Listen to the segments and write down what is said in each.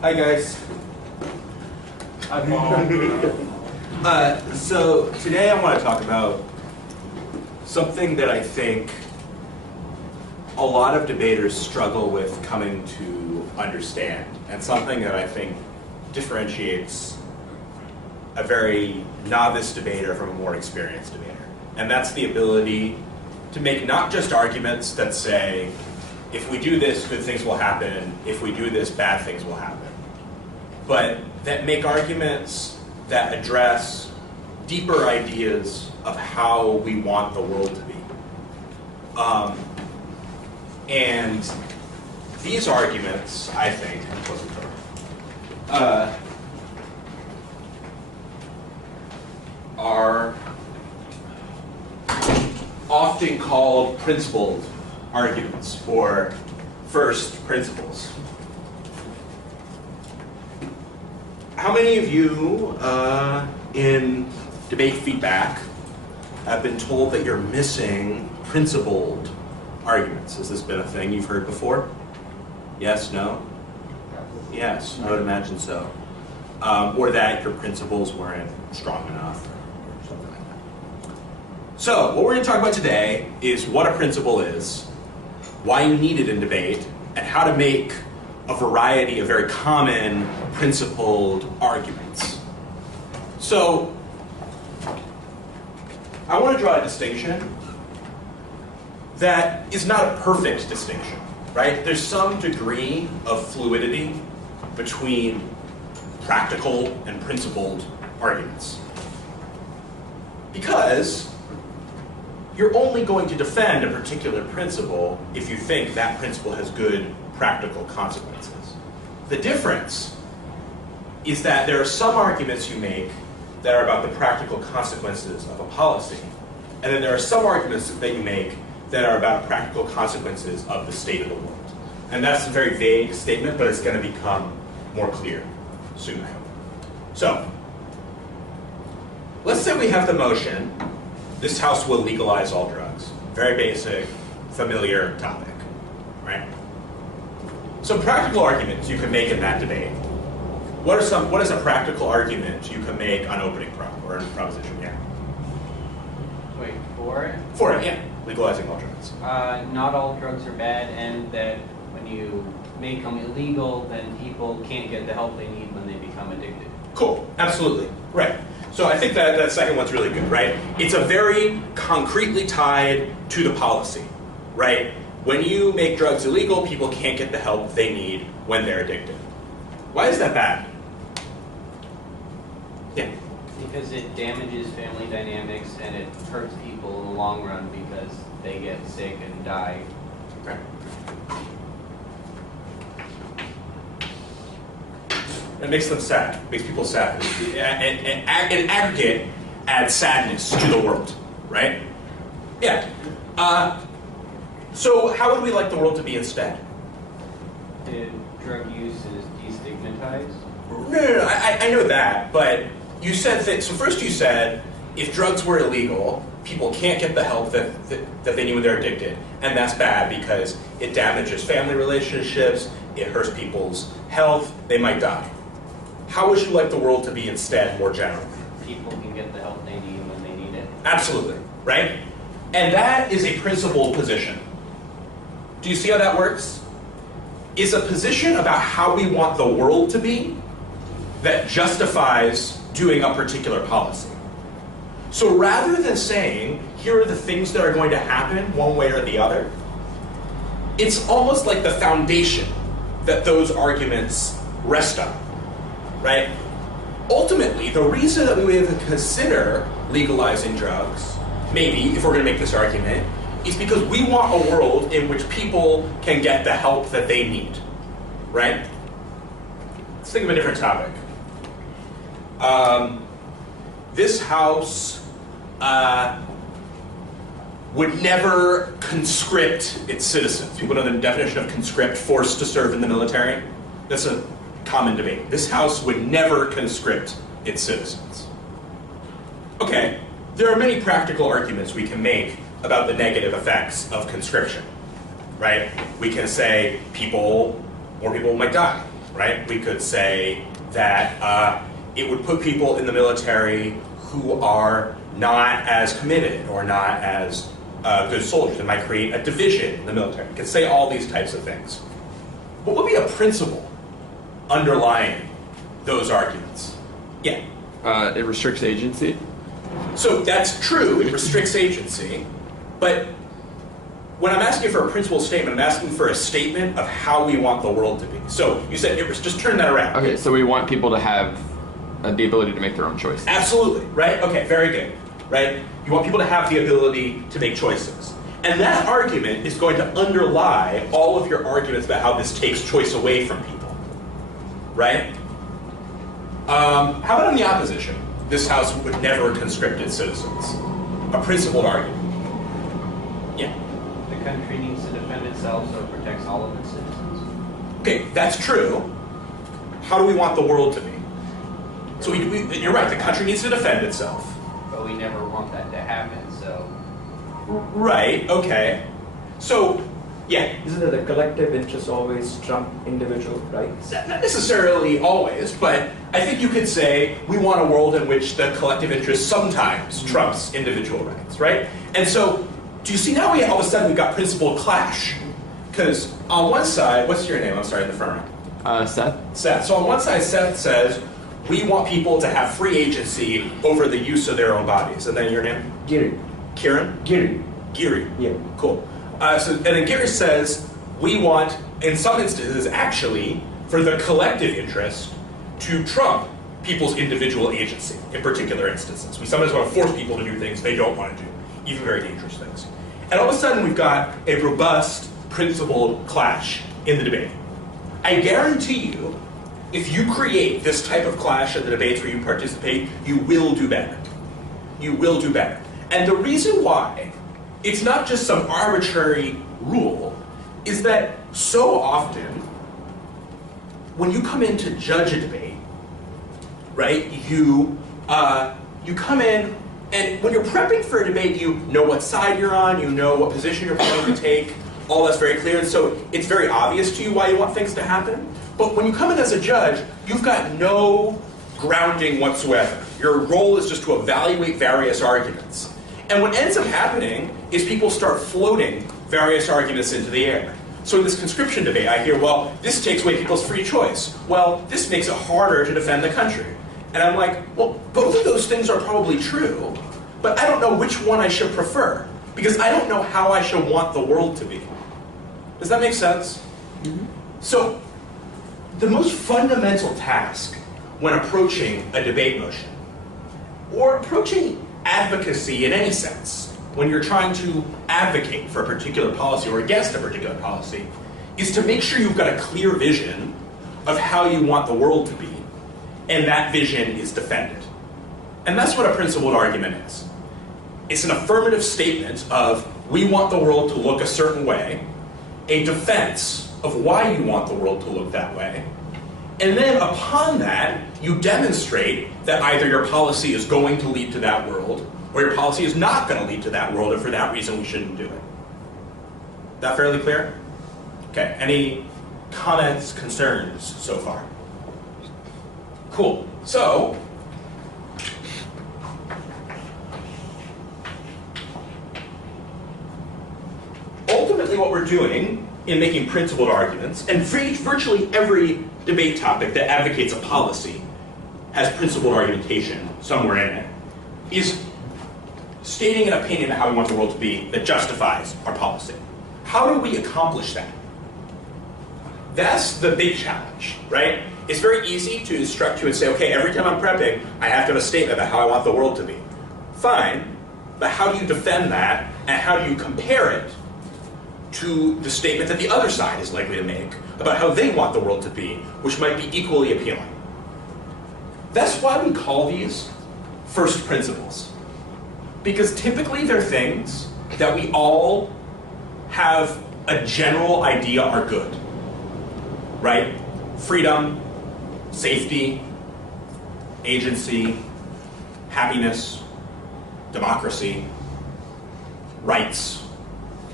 Hi guys. Hi Paul. So today I want to talk about something that I think a lot of debaters struggle with coming to understand, and something that I think differentiates a very novice debater from a more experienced debater. And that's the ability to make not just arguments that say, if we do this, good things will happen. If we do this, bad things will happen. But that make arguments that address deeper ideas of how we want the world to be. And these arguments, I think, are often called principled arguments, or first principles. How many of you in debate feedback have been told that you're missing principled arguments? Has this been a thing you've heard before? Yes, no? Yes, I would imagine so. Or that your principles weren't strong enough, or something like that. So, what we're going to talk about today is what a principle is, why you need it in debate, and how to make a variety of very common principled arguments. So, I want to draw a distinction that is not a perfect distinction, right? There's some degree of fluidity between practical and principled arguments. Because you're only going to defend a particular principle if you think that principle has good practical consequences. The difference is that there are some arguments you make that are about the practical consequences of a policy, and then there are some arguments that you make that are about practical consequences of the state of the world. And that's a very vague statement, but it's going to become more clear soon, I hope. So, let's say we have the motion, this House will legalize all drugs. Very basic, familiar topic, right? Some practical arguments you can make in that debate. What is a practical argument you can make on opening or in proposition? Yeah. Wait, for it? For it, yeah. Legalizing all drugs. Not all drugs are bad, and that when you make them illegal, then people can't get the help they need when they become addicted. Cool, absolutely, right. So I think that second one's really good, right? It's a very concretely tied to the policy, right? When you make drugs illegal, people can't get the help they need when they're addicted. Why is that bad? Yeah. Because it damages family dynamics and it hurts people in the long run because they get sick and die. Okay. It makes them sad, makes people sad. In aggregate, adds sadness to the world, right? Yeah. So how would we like the world to be instead? If drug use is destigmatized? No, I know that, but you said that, so first you said, if drugs were illegal, people can't get the help that they need when they're addicted, and that's bad because it damages family relationships, it hurts people's health, they might die. How would you like the world to be instead, more generally? People can get the help they need when they need it. Absolutely, right? And that is a principled position. Do you see how that works? It's a position about how we want the world to be that justifies doing a particular policy. So rather than saying, here are the things that are going to happen one way or the other, it's almost like the foundation that those arguments rest on, right? Ultimately, the reason that we would even consider legalizing drugs, maybe, if we're going to make this argument, is because we want a world in which people can get the help that they need, right? Let's think of a different topic. This House would never conscript its citizens. People know the definition of conscript, forced to serve in the military. That's a common debate. This House would never conscript its citizens. Okay, there are many practical arguments we can make about the negative effects of conscription, right? We can say more people might die. right? We could say that it would put people in the military who are not as committed or not as good soldiers. It might create a division in the military. It could say all these types of things. What would be a principle underlying those arguments? Yeah? It restricts agency. So that's true, it restricts agency, but when I'm asking for a principle statement, I'm asking for a statement of how we want the world to be. So you said, just turn that around. Okay, so we want people to have the ability to make their own choices. Absolutely, right? Okay, very good, right? You want people to have the ability to make choices. And that argument is going to underlie all of your arguments about how this takes choice away from people, right? How about in the opposition? This House would never conscript its citizens. A principled argument. Yeah. The country needs to defend itself so it protects all of its citizens. Okay, that's true. How do we want the world to be? So you're right, the country needs to defend itself. But we never want that to happen, so... Right, okay. So, yeah. Isn't it the collective interest always trump individual rights? Not necessarily always, but I think you could say we want a world in which the collective interest sometimes trumps individual rights, right? And so, do you see now all of a sudden we've got principled clash? Because on one side, what's your name? I'm sorry, in the front row. Seth? Seth. So on one side, Seth says, we want people to have free agency over the use of their own bodies. And then your name? Giri. Kieran? Giri. Giri. Yeah. Cool. And then Giri says, we want, in some instances, actually, for the collective interest to trump people's individual agency in particular instances. We sometimes want to force people to do things they don't want to do, even very dangerous things. And all of a sudden, we've got a robust, principled clash in the debate. I guarantee you, if you create this type of clash in the debates where you participate, you will do better. You will do better. And the reason why it's not just some arbitrary rule is that so often when you come in to judge a debate, right, you come in and when you're prepping for a debate, you know what side you're on, you know what position you're planning to take, all that's very clear, and so it's very obvious to you why you want things to happen. But when you come in as a judge, you've got no grounding whatsoever. Your role is just to evaluate various arguments. And what ends up happening is people start floating various arguments into the air. So in this conscription debate, I hear, well, this takes away people's free choice. Well, this makes it harder to defend the country. And I'm like, well, both of those things are probably true, but I don't know which one I should prefer, because I don't know how I should want the world to be. Does that make sense? Mm-hmm. So, the most fundamental task when approaching a debate motion, or approaching advocacy in any sense, when you're trying to advocate for a particular policy or against a particular policy, is to make sure you've got a clear vision of how you want the world to be, and that vision is defended. And that's what a principled argument is. It's an affirmative statement of, we want the world to look a certain way, a defense of why you want the world to look that way, and then upon that, you demonstrate that either your policy is going to lead to that world, or your policy is not going to lead to that world, and for that reason we shouldn't do it. That fairly clear? Okay, any comments, concerns so far? Cool. So, ultimately what we're doing in making principled arguments, and virtually every debate topic that advocates a policy has principled argumentation somewhere in it, is stating an opinion of how we want the world to be that justifies our policy. How do we accomplish that? That's the big challenge, right? It's very easy to instruct you and say, okay, every time I'm prepping, I have to have a statement about how I want the world to be. Fine, but how do you defend that, and how do you compare it to the statement that the other side is likely to make about how they want the world to be, which might be equally appealing? That's why we call these first principles. Because typically they're things that we all have a general idea are good, right? Freedom, safety, agency, happiness, democracy, rights.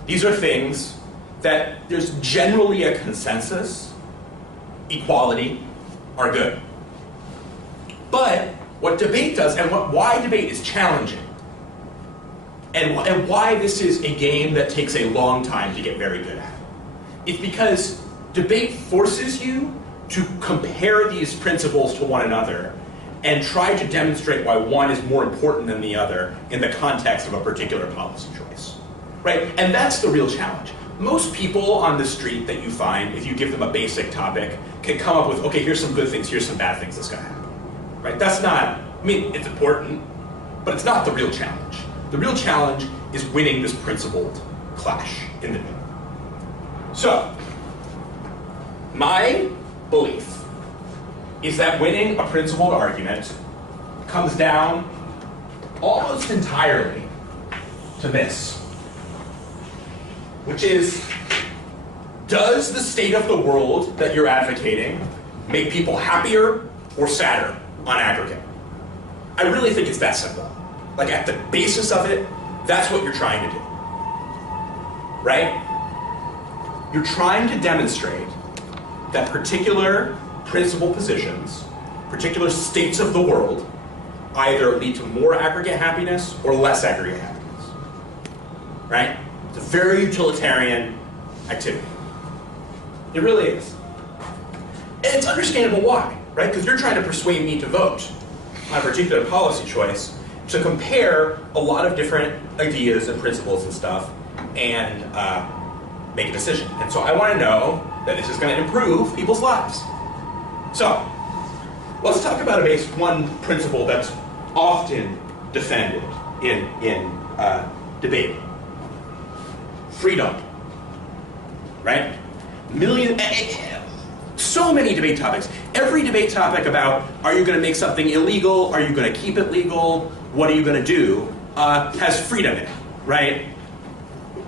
These are things that there's generally a consensus equality are good. But what debate does, and why debate is challenging, and why this is a game that takes a long time to get very good at, is because debate forces you to compare these principles to one another and try to demonstrate why one is more important than the other in the context of a particular policy choice, right? And that's the real challenge. Most people on the street that you find, if you give them a basic topic, can come up with, okay, here's some good things, here's some bad things that's gonna happen, right? That's not, I mean, it's important, but it's not the real challenge. The real challenge is winning this principled clash in the middle. So, my belief is that winning a principled argument comes down almost entirely to this, which is, does the state of the world that you're advocating make people happier or sadder on aggregate? I really think it's that simple. Like, at the basis of it, that's what you're trying to do, right? You're trying to demonstrate that particular principled positions, particular states of the world, either lead to more aggregate happiness or less aggregate happiness, right? It's a very utilitarian activity. It really is. And it's understandable why, right? Because you're trying to persuade me to vote on a particular policy choice to compare a lot of different ideas and principles and stuff and make a decision. And so I want to know that this is going to improve people's lives. So let's talk about one principle that's often defended in debate. Freedom, right? So many debate topics. Every debate topic about, are you going to make something illegal? Are you going to keep it legal? What are you going to do? Has freedom in it, right?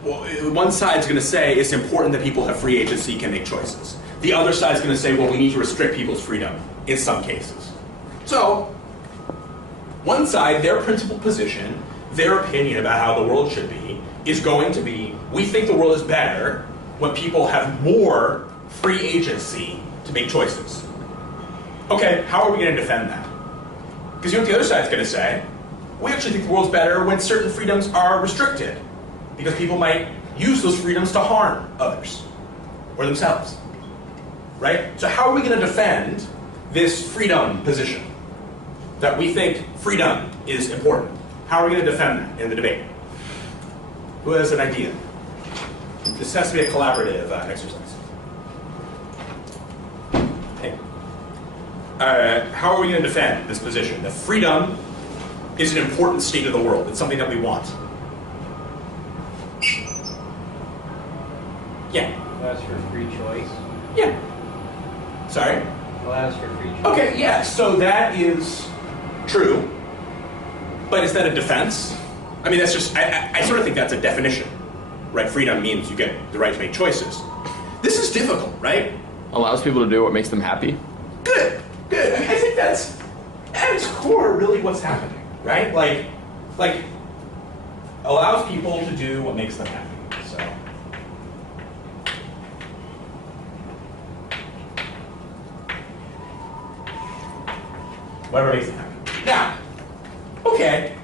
One side's going to say it's important that people have free agency, can make choices. The other side's going to say, well, we need to restrict people's freedom in some cases. So, one side, their principled position, their opinion about how the world should be, is going to be, we think the world is better when people have more free agency to make choices. Okay, how are we going to defend that? Because you know what the other side's going to say? We actually think the world's better when certain freedoms are restricted, because people might use those freedoms to harm others or themselves, right? So how are we going to defend this freedom position, that we think freedom is important? How are we going to defend that in the debate? Who has an idea? This has to be a collaborative exercise. Hey. How are we going to defend this position, that freedom is an important state of the world? It's something that we want. Yeah. Allows for free choice. Yeah. Sorry? Allows for free choice. Okay, yeah, so that is true. But is that a defense? I mean, that's just, I sort of think that's a definition, right? Freedom means you get the right to make choices. This is difficult, right? Allows people to do what makes them happy. Good, good. I mean, I think that's, at its core, really what's happening, right? Like, allows people to do what makes them happy, so. Whatever makes them happy. Now, okay.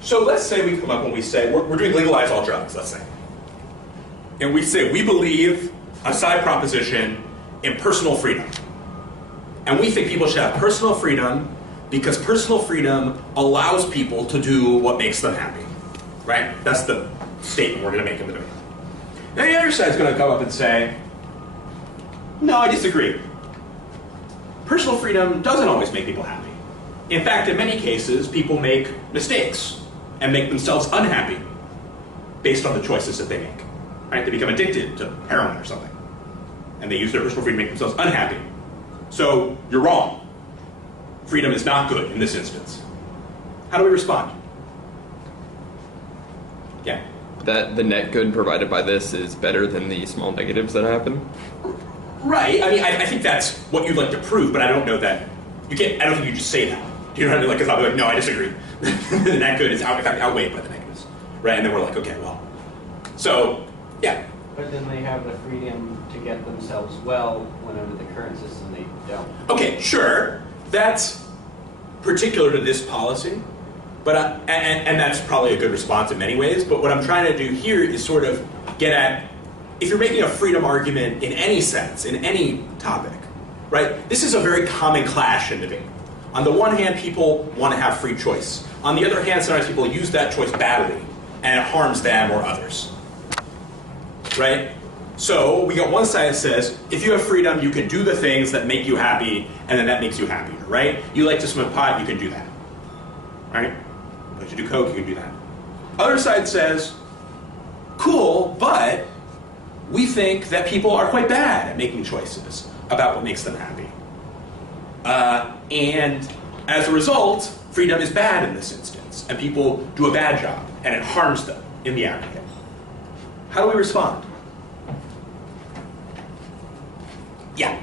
So let's say we come up and we say, we're doing legalize all drugs, let's say. And we say, we believe a side proposition in personal freedom. And we think people should have personal freedom because personal freedom allows people to do what makes them happy, right? That's the statement we're going to make in the debate. Now the other side's going to come up and say, no, I disagree. Personal freedom doesn't always make people happy. In fact, in many cases, people make mistakes and make themselves unhappy based on the choices that they make. Right? They become addicted to heroin or something. And they use their personal freedom to make themselves unhappy. So, you're wrong. Freedom is not good in this instance. How do we respond? Yeah? That the net good provided by this is better than the small negatives that happen? Right. I mean, I think that's what you'd like to prove, but I don't know that you can't. I don't think you just say that. Do you know what I mean? Like, because I'll be like, no, I disagree. The net good is outweighed by the negatives, right? And then we're like, okay, well. So, yeah. But then they have the freedom to get themselves well when under the current system they don't. Okay, sure. That's particular to this policy, but and that's probably a good response in many ways. But what I'm trying to do here is sort of get at, if you're making a freedom argument in any sense, in any topic, right? This is a very common clash in debate. On the one hand, people want to have free choice. On the other hand, sometimes people use that choice badly, and it harms them or others. Right? So we got one side that says, if you have freedom, you can do the things that make you happy, and then that makes you happier, right? You like to smoke pot, you can do that. Right? You like to do coke, you can do that. Other side says, cool, but we think that people are quite bad at making choices about what makes them happy. And as a result, freedom is bad in this instance, and people do a bad job, and it harms them in the aggregate. How do we respond? Yeah.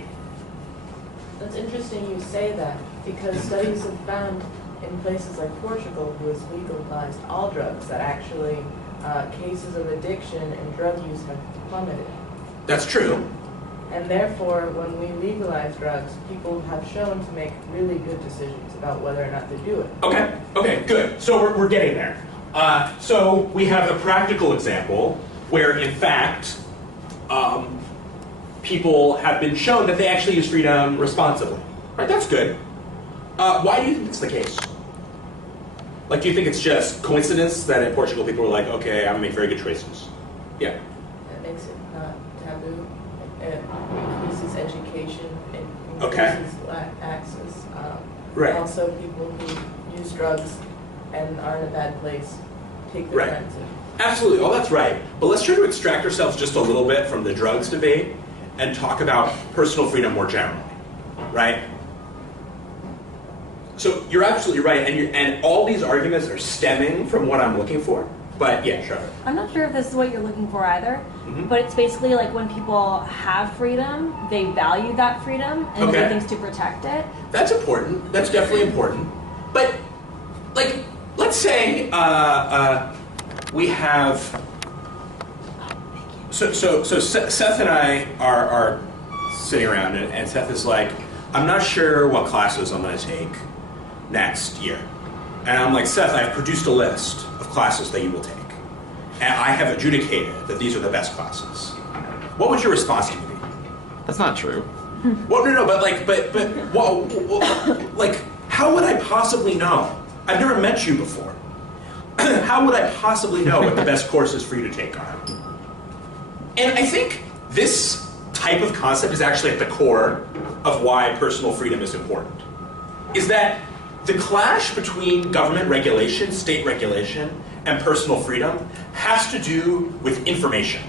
That's interesting you say that, because studies have found in places like Portugal, who has legalized all drugs, that actually cases of addiction and drug use have plummeted. That's true. And therefore, when we legalize drugs, people have shown to make really good decisions about whether or not to do it. Okay, good. So we're getting there. So we have a practical example where, in fact, people have been shown that they actually use freedom responsibly. Right, that's good. Why do you think it's the case? Like, do you think it's just coincidence that in Portugal people were like, okay, I'm gonna make very good choices? Yeah. It makes it not taboo. It increases education. It Okay. increases access. Right. Also, people who use drugs and are in a bad place take their Right. friends in. Absolutely. Oh, that's right. But let's try to extract ourselves just a little bit from the drugs debate and talk about personal freedom more generally, right? So you're absolutely right, and all these arguments are stemming from what I'm looking for. But yeah, sure. I'm not sure if this is what you're looking for either, Mhm. but it's basically like when people have freedom, they value that freedom and Okay. do things to protect it. That's important. That's definitely important. But, like, let's say we have. So Seth and I are sitting around, and Seth is like, I'm not sure what classes I'm going to take next year. And I'm like, Seth, I've produced a list of classes that you will take. And I have adjudicated that these are the best classes. What would your response to me be? That's not true. Well, no, but like, how would I possibly know? I've never met you before. How would I possibly know what the best courses for you to take are? And I think this type of concept is actually at the core of why personal freedom is important. Is that the clash between government regulation, state regulation, and personal freedom has to do with information.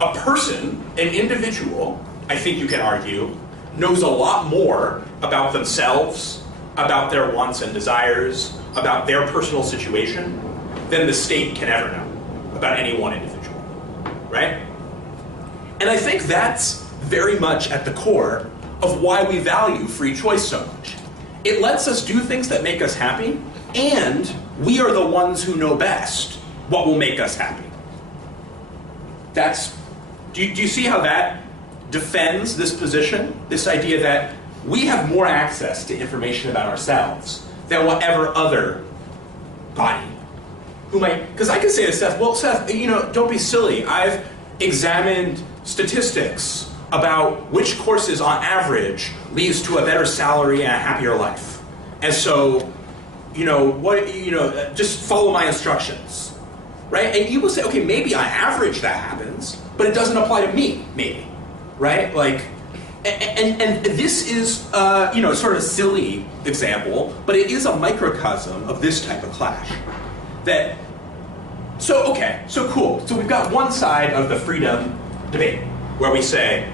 A person, an individual, I think you can argue, knows a lot more about themselves, about their wants and desires, about their personal situation, than the state can ever know about any one individual, right? And I think that's very much at the core of why we value free choice so much. It lets us do things that make us happy, and we are the ones who know best what will make us happy. Do you see how that defends this position? This idea that we have more access to information about ourselves than whatever other body who might, because I could say to Seth, well, Seth, don't be silly. I've examined statistics about which courses on average leads to a better salary and a happier life. And so, just follow my instructions, right? And you will say, okay, maybe on average that happens, but it doesn't apply to me, maybe, right? Like, and this is, sort of a silly example, but it is a microcosm of this type of clash. So cool. So we've got one side of the freedom debate where we say,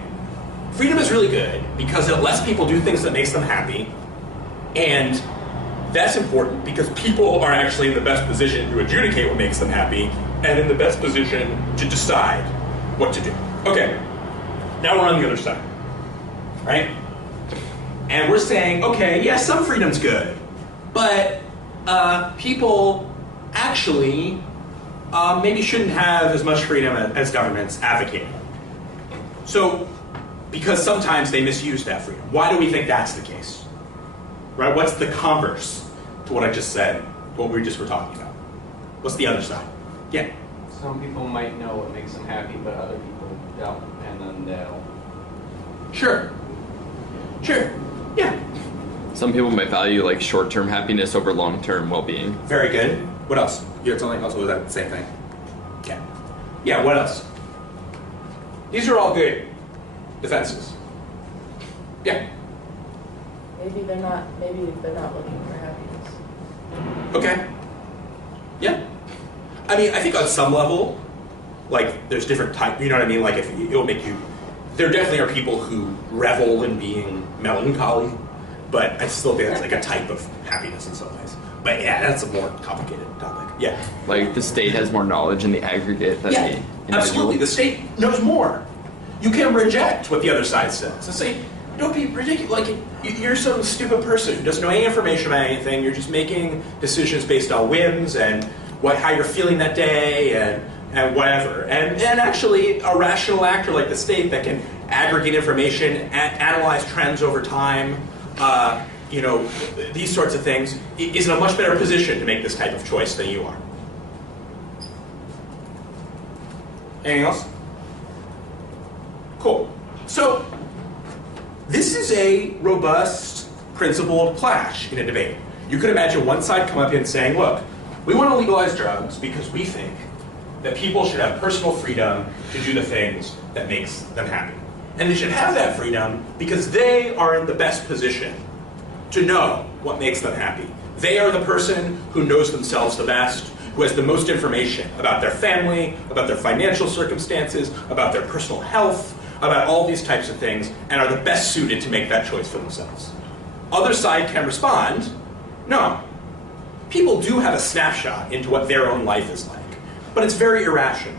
freedom is really good because it lets people do things that makes them happy, and that's important because people are actually in the best position to adjudicate what makes them happy and in the best position to decide what to do. Okay, now we're on the other side, right? And we're saying, okay, yeah, some freedom's good, but people actually maybe shouldn't have as much freedom as governments advocate. So, because sometimes they misuse that freedom. Why do we think that's the case? Right? What's the converse to what I just said, what we just were talking about? What's the other side? Yeah. Some people might know what makes them happy, but other people don't, and then they'll. Sure. Sure. Yeah. Some people might value like short-term happiness over long-term well-being. Very good. What else? You had something else, or was that the same thing? Yeah. Yeah, what else? These are all good defenses. Yeah. Maybe they're not looking for happiness. Okay. Yeah. I mean, I think on some level, like, there's different types, you know what I mean? Like, if it'll make you, there definitely are people who revel in being melancholy, but I still think that's like a type of happiness in some ways. But yeah, that's a more complicated topic. Yeah. Like the state has more knowledge in the aggregate than the individual. Absolutely. The state knows more. You can reject what the other side says and say, don't be ridiculous. Like, you're some stupid person who doesn't know any information about anything. You're just making decisions based on whims and how you're feeling that day and whatever. And actually, a rational actor like the state that can aggregate information, analyze trends over time, you know, these sorts of things, is in a much better position to make this type of choice than you are. Anything else? Cool. So, this is a robust, principled clash in a debate. You could imagine one side come up in saying, look, we want to legalize drugs because we think that people should have personal freedom to do the things that makes them happy. And they should have that freedom because they are in the best position to know what makes them happy. They are the person who knows themselves the best, who has the most information about their family, about their financial circumstances, about their personal health, about all these types of things, and are the best suited to make that choice for themselves. Other side can respond, no. People do have a snapshot into what their own life is like, but it's very irrational.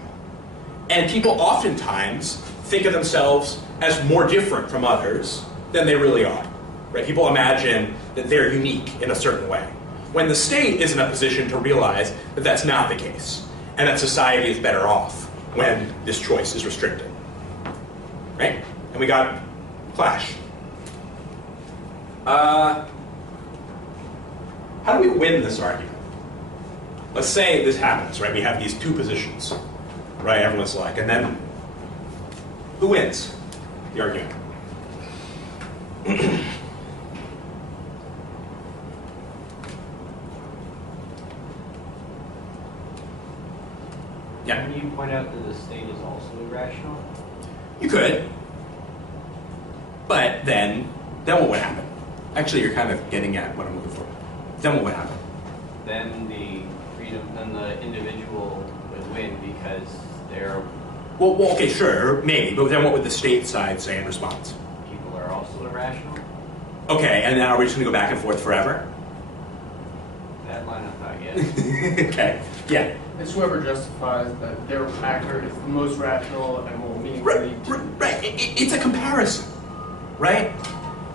And people oftentimes think of themselves as more different from others than they really are. Right? People imagine that they're unique in a certain way, when the state is in a position to realize that that's not the case, and that society is better off when this choice is restricted. Right? And we got clash. How do we win this argument? Let's say this happens, right? We have these two positions, right? Everyone's like, and then who wins the argument? Yeah. Can you point out that the state is also irrational? You could. But then what would happen? Actually, you're kind of getting at what I'm looking for. Then what would happen? Then the individual would win because they're Well, okay, sure, maybe. But then what would the state side say in response? people are also irrational. Okay, and then are we just going to go back and forth forever? That line of thought, yes. Okay, yeah. It's whoever justifies that their actor is the most rational and will meaningfully. Right. It's a comparison, right?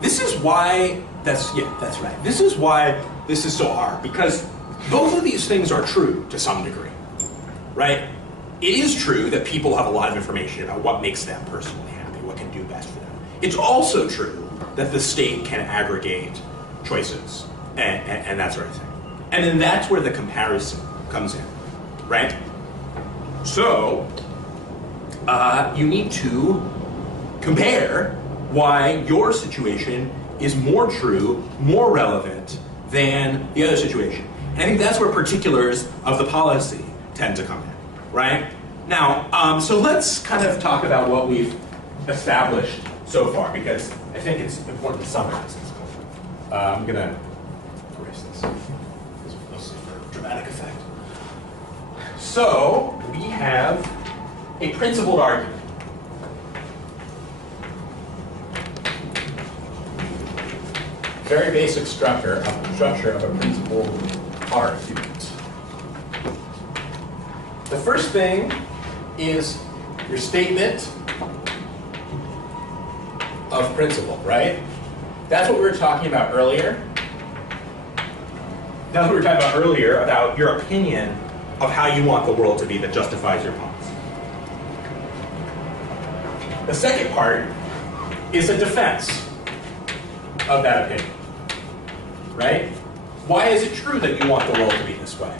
This is why that's right. This is why this is so hard, because both of these things are true to some degree, right? It is true that people have a lot of information about what makes them personally happy, what can do best for them. It's also true that the state can aggregate choices and that sort of thing. And then that's where the comparison comes in, right? So, you need to compare why your situation is more true, more relevant than the other situation. And I think that's where particulars of the policy tend to come in, right? Now, so let's kind of talk about what we've established so far, because I think it's important to summarize this. I'm going to erase this. This is mostly for dramatic effect. So, we have a principled argument. Very basic structure of a principled argument. The first thing is your statement of principle, right? That's what we were talking about earlier. That's what we were talking about earlier, about your opinion of how you want the world to be that justifies your policy. The second part is a defense of that opinion, right? Why is it true that you want the world to be this way?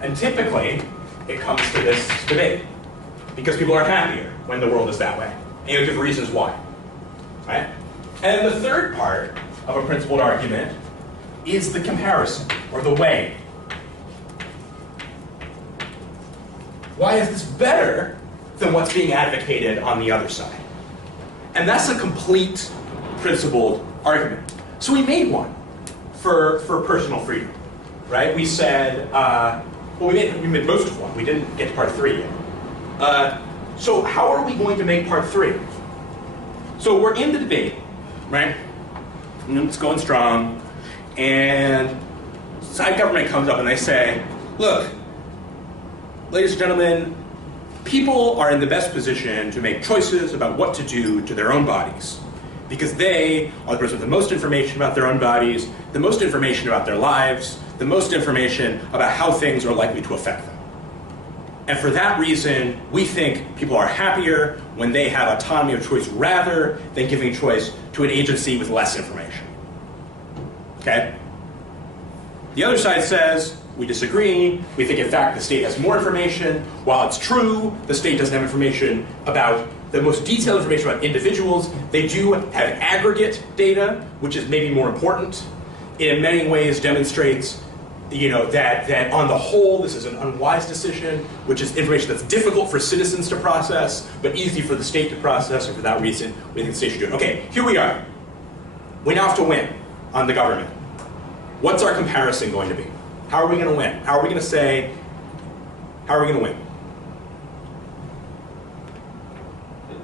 And typically, it comes to this debate, because people are happier when the world is that way. And you give reasons why, right? And the third part of a principled argument is the comparison, or the weighing. Why is this better than what's being advocated on the other side? And that's a complete principled argument. So we made one for personal freedom, right? We said, well, we made most of one. We didn't get to part 3 yet. So how are we going to make part 3? So we're in the debate, right? And it's going strong. And side government comes up and they say, look, ladies and gentlemen, people are in the best position to make choices about what to do to their own bodies, because they are the person with the most information about their own bodies, the most information about their lives, the most information about how things are likely to affect them. And for that reason, we think people are happier when they have autonomy of choice rather than giving choice to an agency with less information. Okay? The other side says, we disagree. We think, in fact, the state has more information. While it's true, the state doesn't have information about the most detailed information about individuals. They do have aggregate data, which is maybe more important. It in many ways demonstrates, that on the whole, this is an unwise decision, which is information that's difficult for citizens to process, but easy for the state to process, and for that reason, we think the state should do it. Okay, here we are. We now have to win on the government. What's our comparison going to be? How are we going to win? How are we going to say, how are we going to win?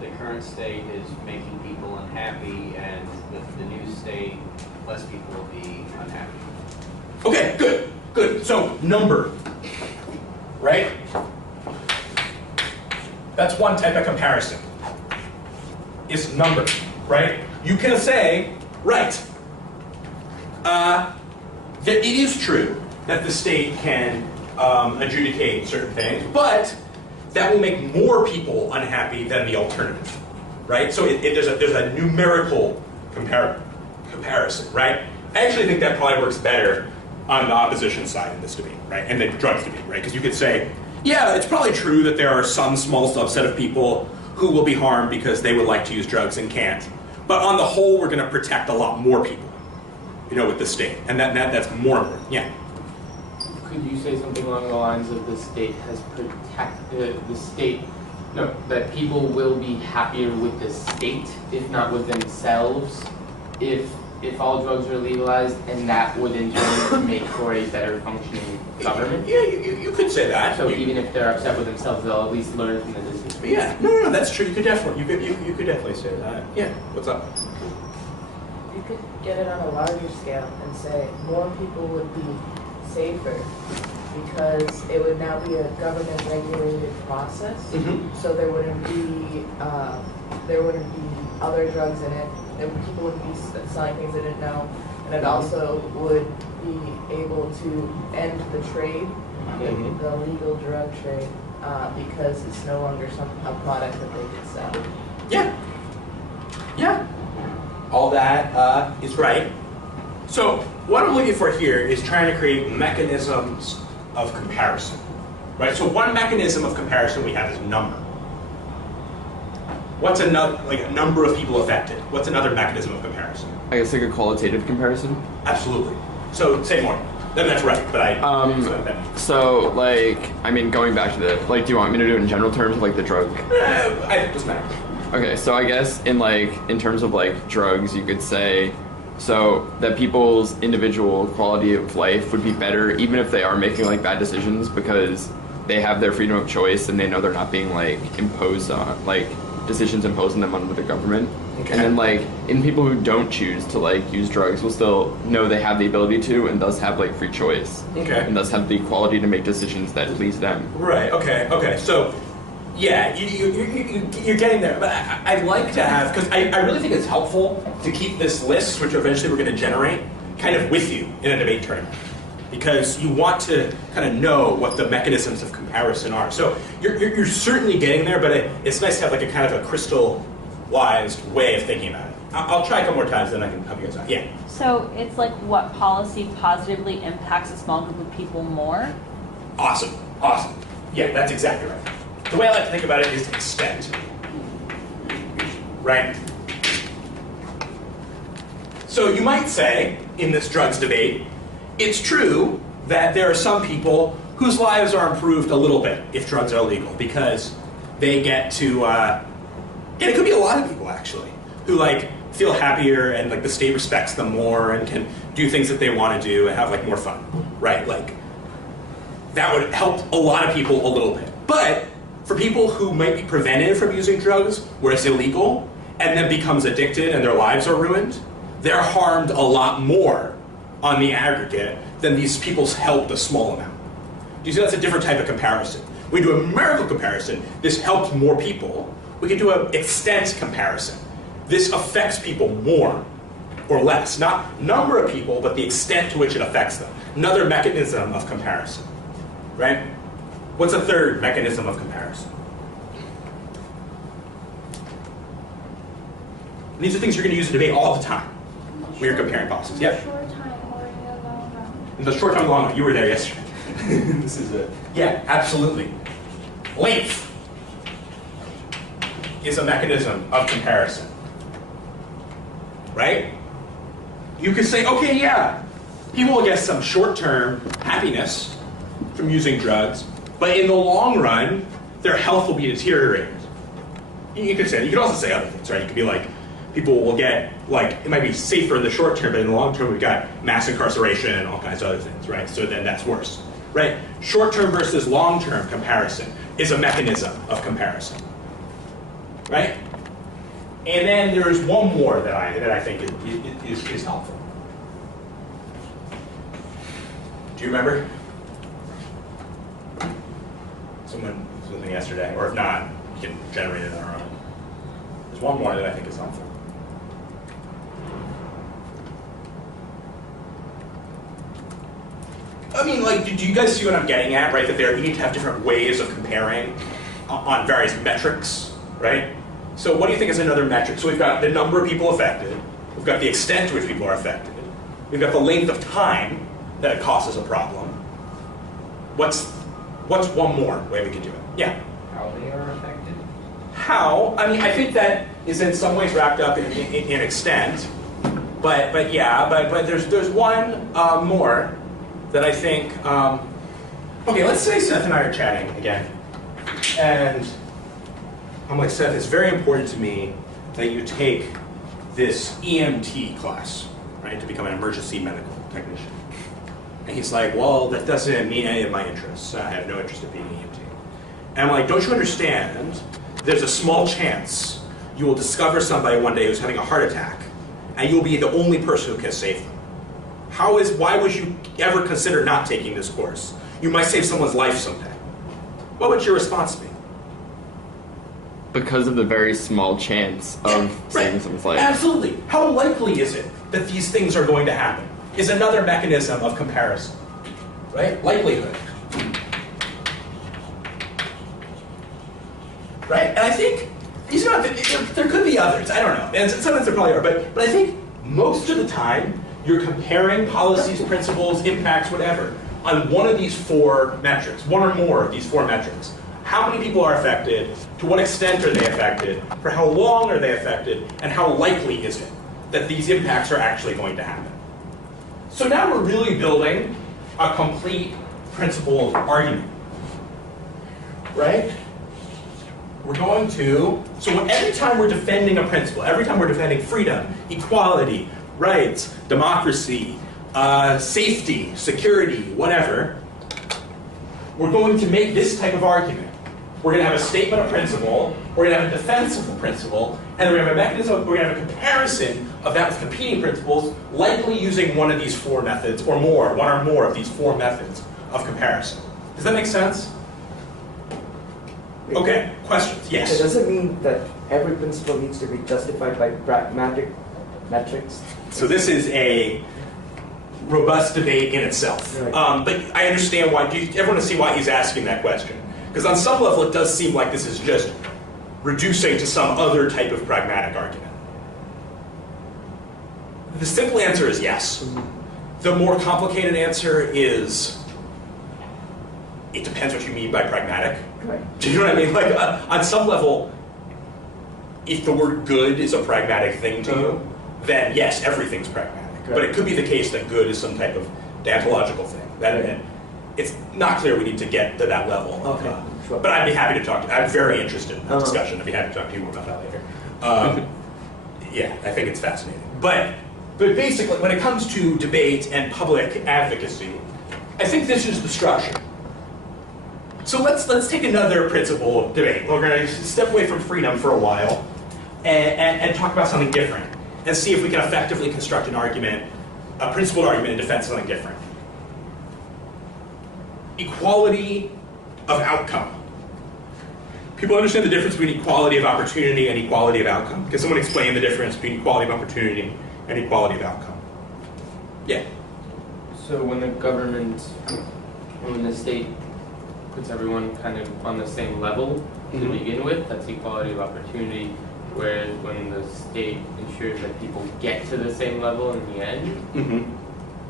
The current state is making people unhappy, and with the new state, less people will be unhappy. Okay, good, good. So, number, right? That's one type of comparison, is number, right? You can say, right, that it is true that the state can adjudicate certain things, but that will make more people unhappy than the alternative, right? So there's a numerical comparison, right? I actually think that probably works better on the opposition side in this debate, right? And the drugs debate, right? Because you could say, yeah, it's probably true that there are some small subset of people who will be harmed because they would like to use drugs and can't. But on the whole, we're going to protect a lot more people, with the state. And that's more important, yeah. Could you say something along the lines of the state has protected that people will be happier with the state, if not with themselves, if all drugs are legalized, and that would in turn make for a better functioning government? Yeah, you could say that. So even if they're upset with themselves, they'll at least learn from the distance. Yeah, no, that's true. You could definitely say that. Yeah, what's up? You could get it on a larger scale and say more people would be safer because it would now be a government regulated process. Mm-hmm. So there wouldn't be other drugs in it. People wouldn't be selling things they didn't know, and it also would be able to end the trade, the legal drug trade, because it's no longer a product that they can sell. Yeah. All that is right. So what I'm looking for here is trying to create mechanisms of comparison, right? So one mechanism of comparison we have is number. What's another, a number of people affected? What's another mechanism of comparison? I guess like a qualitative comparison. Absolutely. So say more. Then that's right, but So going back to the, do you want me to do it in general terms, like the drug? It doesn't matter. Okay, so I guess in terms of drugs, you could say, so that people's individual quality of life would be better even if they are making bad decisions because they have their freedom of choice and they know they're not being imposed on, decisions imposed on them under the government. Okay. And then in people who don't choose to use drugs will still know they have the ability to and thus have free choice. Okay. And thus have the quality to make decisions that please them. Right, okay. So yeah, you're getting there, but I'd like to have, because I really think it's helpful to keep this list, which eventually we're going to generate, kind of with you in a debate tournament. because you want to kind of know what the mechanisms of comparison are. So you're certainly getting there, but it's nice to have like a kind of a crystallized way of thinking about it. I'll try a couple more times, then I can help you guys out. Yeah. So it's like what policy positively impacts a small group of people more? Awesome. Yeah, that's exactly right. The way I like to think about it is extent. Right? So you might say, in this drugs debate, it's true that there are some people whose lives are improved a little bit if drugs are illegal, because they get to, and it could be a lot of people actually, who like feel happier and like the state respects them more and can do things that they want to do and have like more fun, right? Like that would help a lot of people a little bit. But for people who might be prevented from using drugs where it's illegal and then becomes addicted and their lives are ruined, they're harmed a lot more on the aggregate than these people's helped a small amount. Do you see that's a different type of comparison? We do a numerical comparison, this helped more people. We can do an extent comparison. This affects people more or less. Not number of people, but the extent to which it affects them. Another mechanism of comparison, right? What's a third mechanism of comparison? And these are things you're going to use in debate all the time when you're comparing policies. Yeah? Short time or in the long run. In the short time, long run. You were there yesterday. This is it. Yeah, absolutely. Length is a mechanism of comparison. Right? You could say, okay, yeah, people will get some short-term happiness from using drugs, but in the long run, their health will be deteriorated. You could also say other things, right? You could be like, people will get, like, it might be safer in the short term, but in the long term, we've got mass incarceration and all kinds of other things, right? So then that's worse, right? Short-term versus long-term comparison is a mechanism of comparison, right? And then there's one more that I think is helpful. Do you remember? Someone was something yesterday, or if not, you can generate it on our own. There's one more that I think is helpful. I mean, like, do you guys see what I'm getting at, right? That you need to have different ways of comparing on various metrics, right? So what do you think is another metric? So we've got the number of people affected, we've got the extent to which people are affected, we've got the length of time that it causes a problem. What's one more way we could do it? Yeah? How they are affected? How? I mean, I think that is in some ways wrapped up in extent, but there's one more that I think, okay, let's say Seth and I are chatting again, and I'm like, Seth, it's very important to me that you take this EMT class, right, to become an emergency medical technician. And he's like, well, that doesn't mean any of my interests. I have no interest in being an EMT. And I'm like, don't you understand? There's a small chance you will discover somebody one day who's having a heart attack, and you'll be the only person who can save them. Why would you ever consider not taking this course? You might save someone's life someday. What would your response be? Because of the very small chance of saving someone's life. Absolutely. How likely is it that these things are going to happen? Is another mechanism of comparison, right? Likelihood. Right? And I think these are not, there could be others, I don't know. And sometimes there probably are, but I think most of the time you're comparing policies, principles, impacts, whatever, on one of these four metrics, one or more of these four metrics. How many people are affected? To what extent are they affected? For how long are they affected? And how likely is it that these impacts are actually going to happen? So now we're really building a complete principled argument, right? We're going to, so every time we're defending a principle, every time we're defending freedom, equality, rights, democracy, safety, security, whatever, we're going to make this type of argument. We're going to have a statement of principle, we're going to have a defense of the principle, and we're going to have a mechanism, we're going to have a comparison of that with competing principles, likely using one of these four methods, or more, one or more of these four methods of comparison. Does that make sense? Okay, questions? Yes? It doesn't mean that every principle needs to be justified by pragmatic metrics. So this is a robust debate in itself. Right. But I understand why. Everyone see why he's asking that question? Because on some level, it does seem like this is just reducing to some other type of pragmatic argument. The simple answer is yes. The more complicated answer is it depends what you mean by pragmatic. Right. Do you know what I mean? Like on some level, if the word good is a pragmatic thing to you, then yes, everything's pragmatic. Right. But it could be the case that good is some type of deontological thing. That it's not clear we need to get to that level. Okay. Sure. But I'd be happy to talk to I'm very interested in that discussion. I'd be happy to talk to you more about that later. Yeah, I think it's fascinating. But basically, when it comes to debate and public advocacy, I think this is the structure. So let's take another principle of debate. We're going to step away from freedom for a while and talk about something different and see if we can effectively construct an argument, a principled argument in defense of something different. Equality of outcome. People understand the difference between equality of opportunity and equality of outcome. Can someone explain the difference between equality of opportunity and equality of outcome? Yeah. So when the state puts everyone kind of on the same level to begin with, that's equality of opportunity. Whereas when the state ensures that people get to the same level in the end,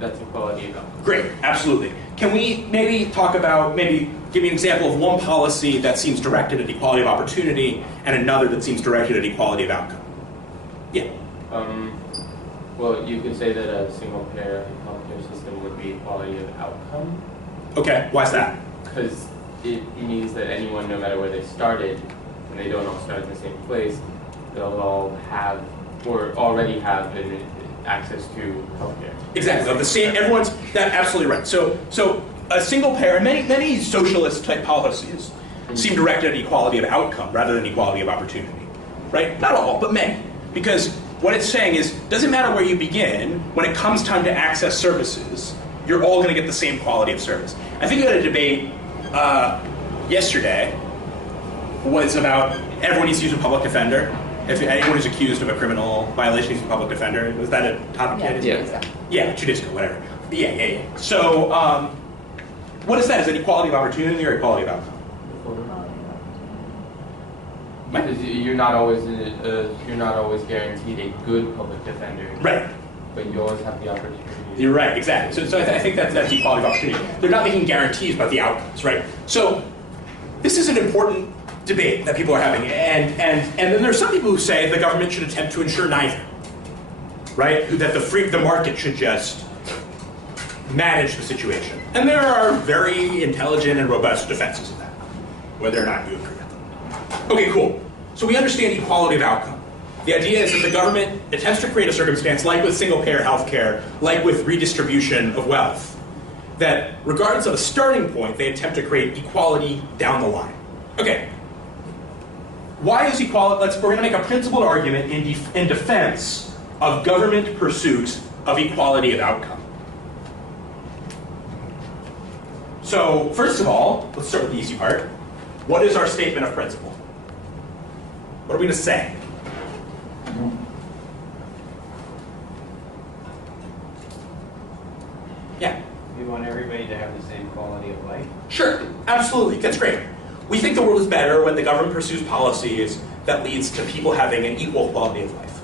that's equality of outcome. Great, absolutely. Can we maybe talk about, give me an example of one policy that seems directed at equality of opportunity and another that seems directed at equality of outcome? Yeah. Well, you could say that a single-payer healthcare system would be equality of outcome. Okay, why's that? Because it means that anyone, no matter where they started, and they don't all start in the same place, they'll all have or already have access to healthcare. Exactly. The same. Everyone's absolutely right. So a single payer, many socialist type policies seem directed at equality of outcome rather than equality of opportunity. Right? Not all, but many. Because what it's saying is, doesn't matter where you begin, when it comes time to access services, you're all going to get the same quality of service. I think we had a debate yesterday was about everyone needs to use a public defender. If anyone who's accused of a criminal violation needs a public defender. Was that a topic? Yeah, judicial, whatever. Yeah. So, what is that? Is it equality of opportunity or equality of outcome? Because you're not always guaranteed a good public defender. Right. But you always have the opportunity. You're right, exactly. So I think that's equality of opportunity. They're not making guarantees about the outcomes, right? So this is an important debate that people are having, and then there's some people who say the government should attempt to ensure neither, right? That the market should just manage the situation. And there are very intelligent and robust defenses of that, whether or not you agree with them. Okay, cool. So we understand equality of outcome. The idea is that the government attempts to create a circumstance, like with single-payer healthcare, like with redistribution of wealth, that regardless of a starting point, they attempt to create equality down the line. Okay. Why is equality? We're going to make a principled argument in defense of government pursuit of equality of outcome. So, first of all, let's start with the easy part. What is our statement of principle? What are we going to say? Yeah. We want everybody to have the same quality of life. Sure, absolutely. That's great. We think the world is better when the government pursues policies that leads to people having an equal quality of life.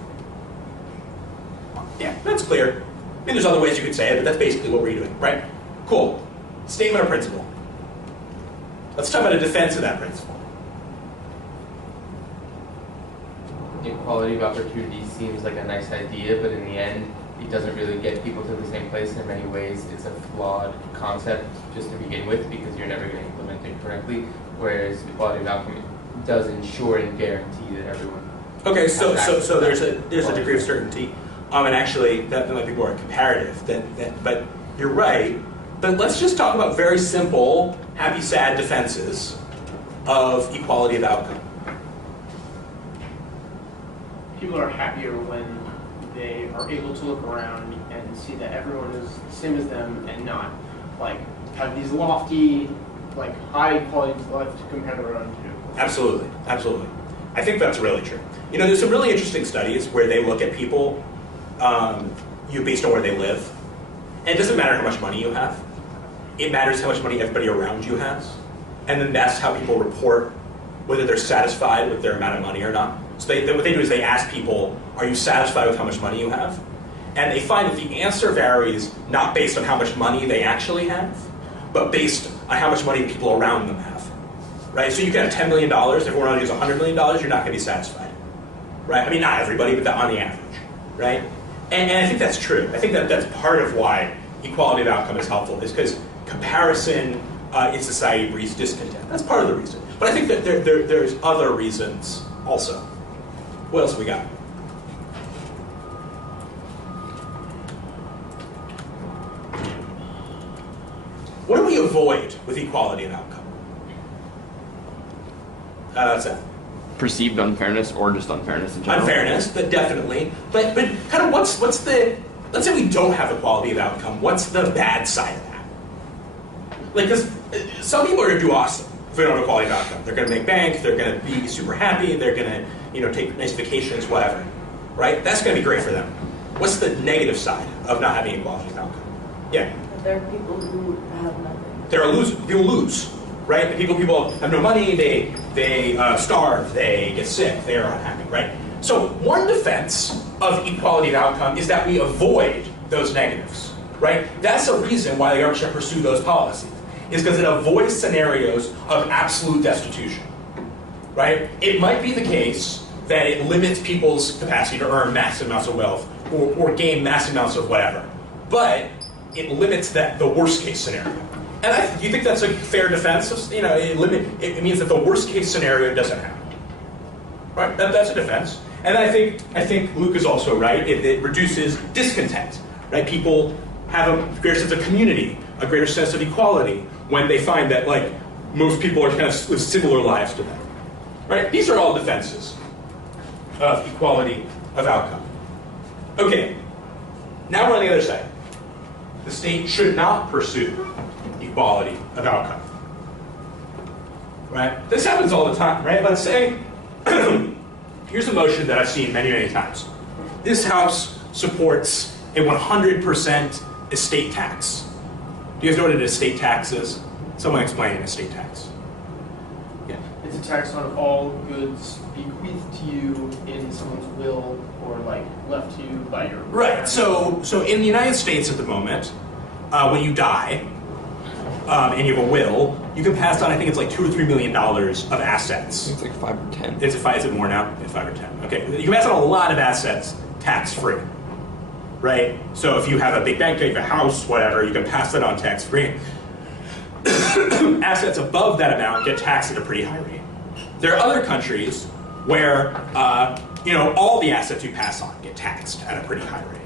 Yeah, that's clear. I mean, there's other ways you could say it, but that's basically what we're doing, right? Cool. Statement of principle. Let's talk about a defense of that principle. Equality of opportunity seems like a nice idea, but in the end, it doesn't really get people to the same place. In many ways, it's a flawed concept just to begin with because you're never going to implement it correctly. Whereas equality of outcome does ensure and guarantee that everyone. Okay, so there's a degree of certainty, and actually that might be more comparative. But you're right. But let's just talk about very simple, happy, sad defenses of equality of outcome. People are happier when they are able to look around and see that everyone is the same as them and not like have these lofty, like high quality of life to compare their own to. Absolutely, absolutely. I think that's really true. You know, there's some really interesting studies where they look at people based on where they live. And it doesn't matter how much money you have. It matters how much money everybody around you has. And then that's how people report whether they're satisfied with their amount of money or not. So what they do is they ask people, are you satisfied with how much money you have? And they find that the answer varies not based on how much money they actually have, but based on how much money the people around them have. Right? So you can have $10 million, if everyone around you has $100 million, you're not going to be satisfied. Right? I mean, not everybody, but on the average. Right? And I think that's true. I think that's part of why equality of outcome is helpful, is because comparison in society breeds discontent. That's part of the reason. But I think that there's other reasons also. What else have we got? What do we avoid with equality of outcome? That's it. Perceived unfairness or just unfairness in general? Unfairness, but definitely. But kind of what's the, let's say we don't have equality of outcome, what's the bad side of that? Like, because some people are going to do awesome if we don't have equality of outcome. They're going to make bank, they're going to be super happy, they're going to, take nice vacations, whatever. Right? That's going to be great for them. What's the negative side of not having equality of outcome? Yeah? There are people who have nothing. There are losers. People lose, right? The people have no money. They starve. They get sick. They are unhappy, right? So one defense of equality of outcome is that we avoid those negatives, right? That's a reason why the government should pursue those policies, is because it avoids scenarios of absolute destitution, right? It might be the case that it limits people's capacity to earn massive amounts of wealth or gain massive amounts of whatever, but it limits the worst case scenario. And do you think that's a fair defense? It means that the worst case scenario doesn't happen, right? That's a defense. And I think Luke is also right. It reduces discontent, right? People have a greater sense of community, a greater sense of equality when they find that most people are kind of live similar lives to them, right? These are all defenses of equality of outcome. Okay, now we're on the other side. The state should not pursue equality of outcome. Right? This happens all the time, right? Let's say, here's a motion that I've seen many, many times. This House supports a 100% estate tax. Do you guys know what an estate tax is? Someone explain an estate tax. Yeah. It's a tax on all goods bequeathed to you in someone's will or left to you by your Right. So in the United States at the moment, when you die and you have a will, you can pass on, I think it's $2 or $3 million of assets. It's 5 or 10. Is it more now? It's 5 or 10. Okay. You can pass on a lot of assets tax-free. Right? So if you have a big bank, you have a house, whatever, you can pass that on tax-free. Assets above that amount get taxed at a pretty high rate. There are other countries where all the assets you pass on get taxed at a pretty high rate.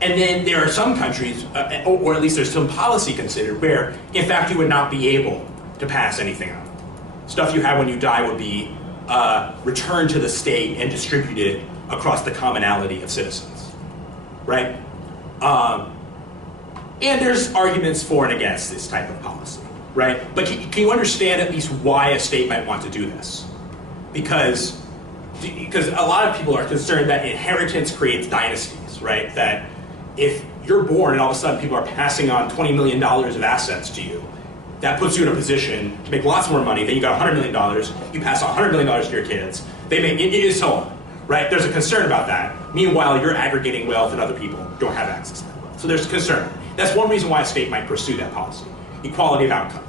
And then there are some countries, or at least there's some policy considered, where in fact you would not be able to pass anything on. Stuff you have when you die would be returned to the state and distributed across the commonality of citizens. Right? And there's arguments for and against this type of policy. Right? But can you understand at least why a state might want to do this? Because a lot of people are concerned that inheritance creates dynasties, right? That if you're born and all of a sudden people are passing on $20 million of assets to you, that puts you in a position to make lots more money. Then you got $100 million, you pass on $100 million to your kids, they make it so on, right? There's a concern about that. Meanwhile, you're aggregating wealth and other people don't have access to that wealth. So there's a concern. That's one reason why a state might pursue that policy, equality of outcome,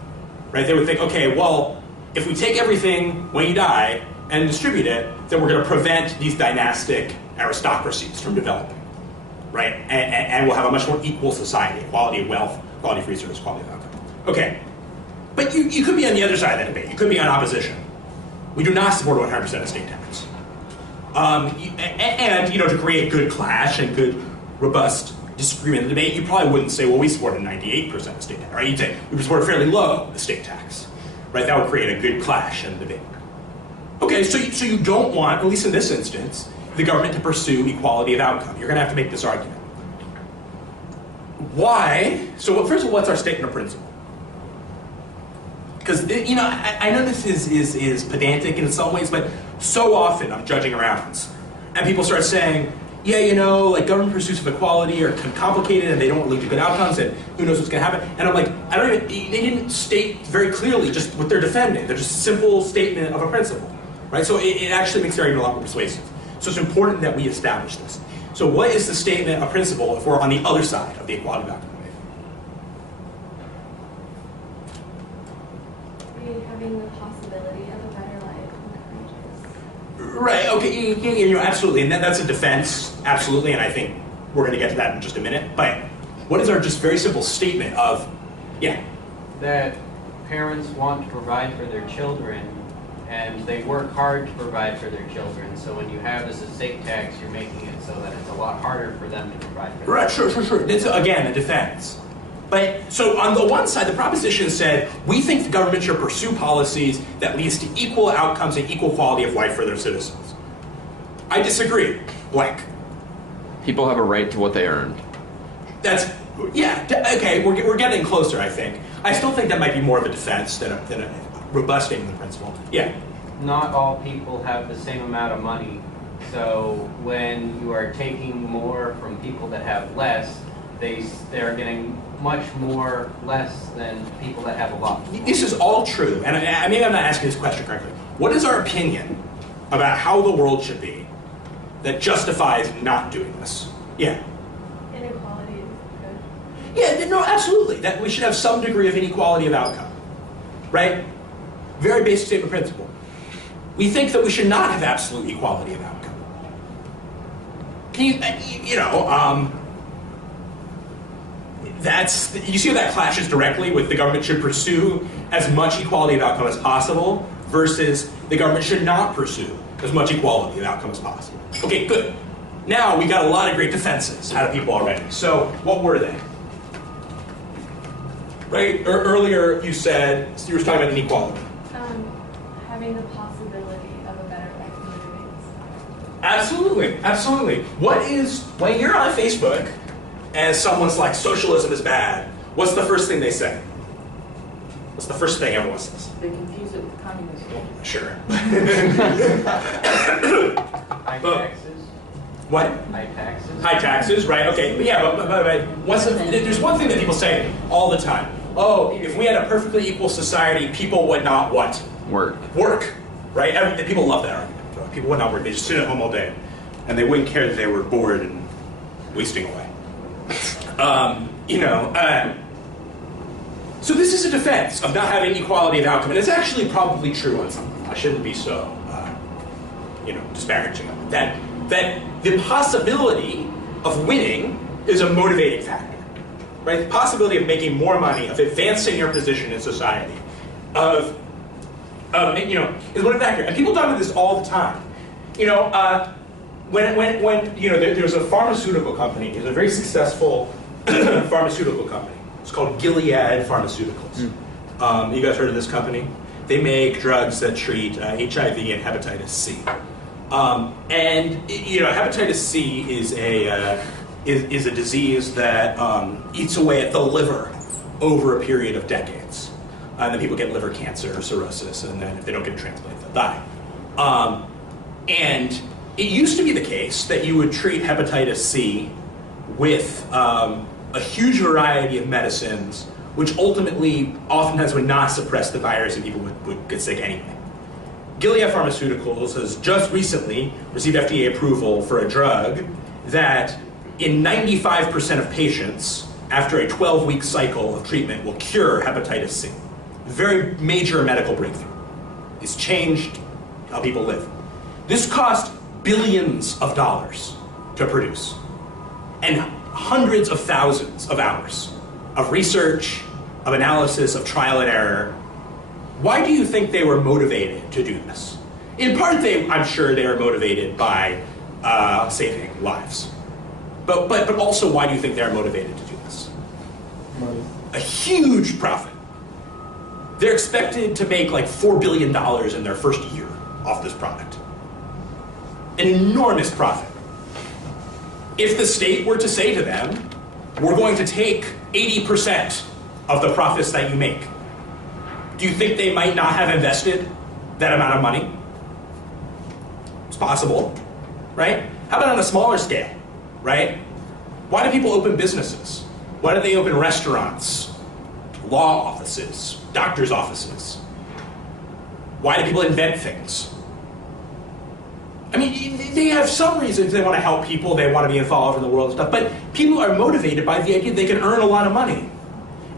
right? They would think, okay, well, if we take everything when you die and distribute it, then we're going to prevent these dynastic aristocracies from developing, right? And we'll have a much more equal society, equality of wealth, equality of resources, equality of outcome. Okay, but you could be on the other side of that debate. You could be on opposition. We do not support 100% estate tax. And to create good clash and good, robust disagreement in the debate, you probably wouldn't say, well, we support a 98% estate tax, right? You'd say, we support a fairly low estate tax, right? That would create a good clash in the debate. Okay, so you don't want, at least in this instance, the government to pursue equality of outcome. You're going to have to make this argument. Why? So first of all, what's our statement of principle? Because I know this is pedantic in some ways, but so often I'm judging around, and people start saying, yeah, you know, like government pursuits of equality are complicated and they don't lead to good outcomes and who knows what's going to happen. And I'm like, I don't even, they didn't state very clearly just what they're defending. They're just a simple statement of a principle, right? So it actually makes their argument a lot more persuasive. So it's important that we establish this. So what is the statement of principle if we're on the other side of the equality of outcome debate? Having the possibility of a better life encourages. Right, okay, you know, absolutely, and that's a defense, absolutely, and I think we're going to get to that in just a minute, but what is our just very simple statement of, yeah? That parents want to provide for their children, and they work hard to provide for their children, so when you have this estate tax, you're making it so that it's a lot harder for them to provide for Right, their children. sure. That's, again, a defense. But, so on the one side, the proposition said, we think the government should pursue policies that leads to equal outcomes and equal quality of life for their citizens. I disagree. Blank. People have a right to what they earned. That's, yeah, okay, we're getting closer, I think. I still think that might be more of a defense than a robust statement of principle. Yeah. Not all people have the same amount of money, so when you are taking more from people that have less, they're getting much more less than people that have a lot. This is all true, and maybe I'm not asking this question correctly. What is our opinion about how the world should be that justifies not doing this? Yeah. Inequality is good. Yeah, no, absolutely. That we should have some degree of inequality of outcome, right? Very basic statement of principle. We think that we should not have absolute equality of outcome. Can you see how that clashes directly with the government should pursue as much equality of outcome as possible versus the government should not pursue as much equality of outcome as possible. Okay, good. Now we got a lot of great defenses out of people already. So what were they? Right? Earlier you said, you were talking about inequality. Having the possibility of a better life motivates. Absolutely. When you're on Facebook and someone's like, socialism is bad, what's the first thing they say? What's the first thing everyone says? They confuse it with communism. Sure. High taxes. What? High taxes. High taxes, right? Okay, but yeah, but there's one thing that people say all the time. Oh, if we had a perfectly equal society, people would not what? Work. Work, right? People love that argument. People would not work. They just sit at home all day, and they wouldn't care that they were bored and wasting away. So this is a defense of not having equality of outcome, and it's actually probably true on some level. I shouldn't be so, disparaging of it. That the possibility of winning is a motivating factor, right? The possibility of making more money, of advancing your position in society, is a motivating factor. And people talk about this all the time. There's a pharmaceutical company, there's a very successful pharmaceutical company. It's called Gilead Pharmaceuticals. You guys heard of this company? They make drugs that treat HIV and hepatitis C. Hepatitis C is a disease that eats away at the liver over a period of decades. And then people get liver cancer or cirrhosis, and then if they don't get a transplant, they'll die. And it used to be the case that you would treat hepatitis C with a huge variety of medicines, which ultimately oftentimes would not suppress the virus and people would get sick anyway. Gilead Pharmaceuticals has just recently received FDA approval for a drug that in 95% of patients, after a 12-week cycle of treatment, will cure hepatitis C. Very major medical breakthrough. It's changed how people live. This cost billions of dollars to produce, and hundreds of thousands of hours of research, of analysis, of trial and error. Why do you think they were motivated to do this? In part, I'm sure they were motivated by saving lives. But also, why do you think they're motivated to do this? Money. A huge profit. They're expected to make like $4 billion in their first year off this product. An enormous profit. If the state were to say to them, we're going to take 80% of the profits that you make, do you think they might not have invested that amount of money? It's possible, right? How about on a smaller scale? right? Why do people open businesses? Why do they open restaurants, law offices, doctor's offices? Why do people invent things? I mean, they have some reasons. They want to help people, they want to be involved in the world and stuff, but people are motivated by the idea they can earn a lot of money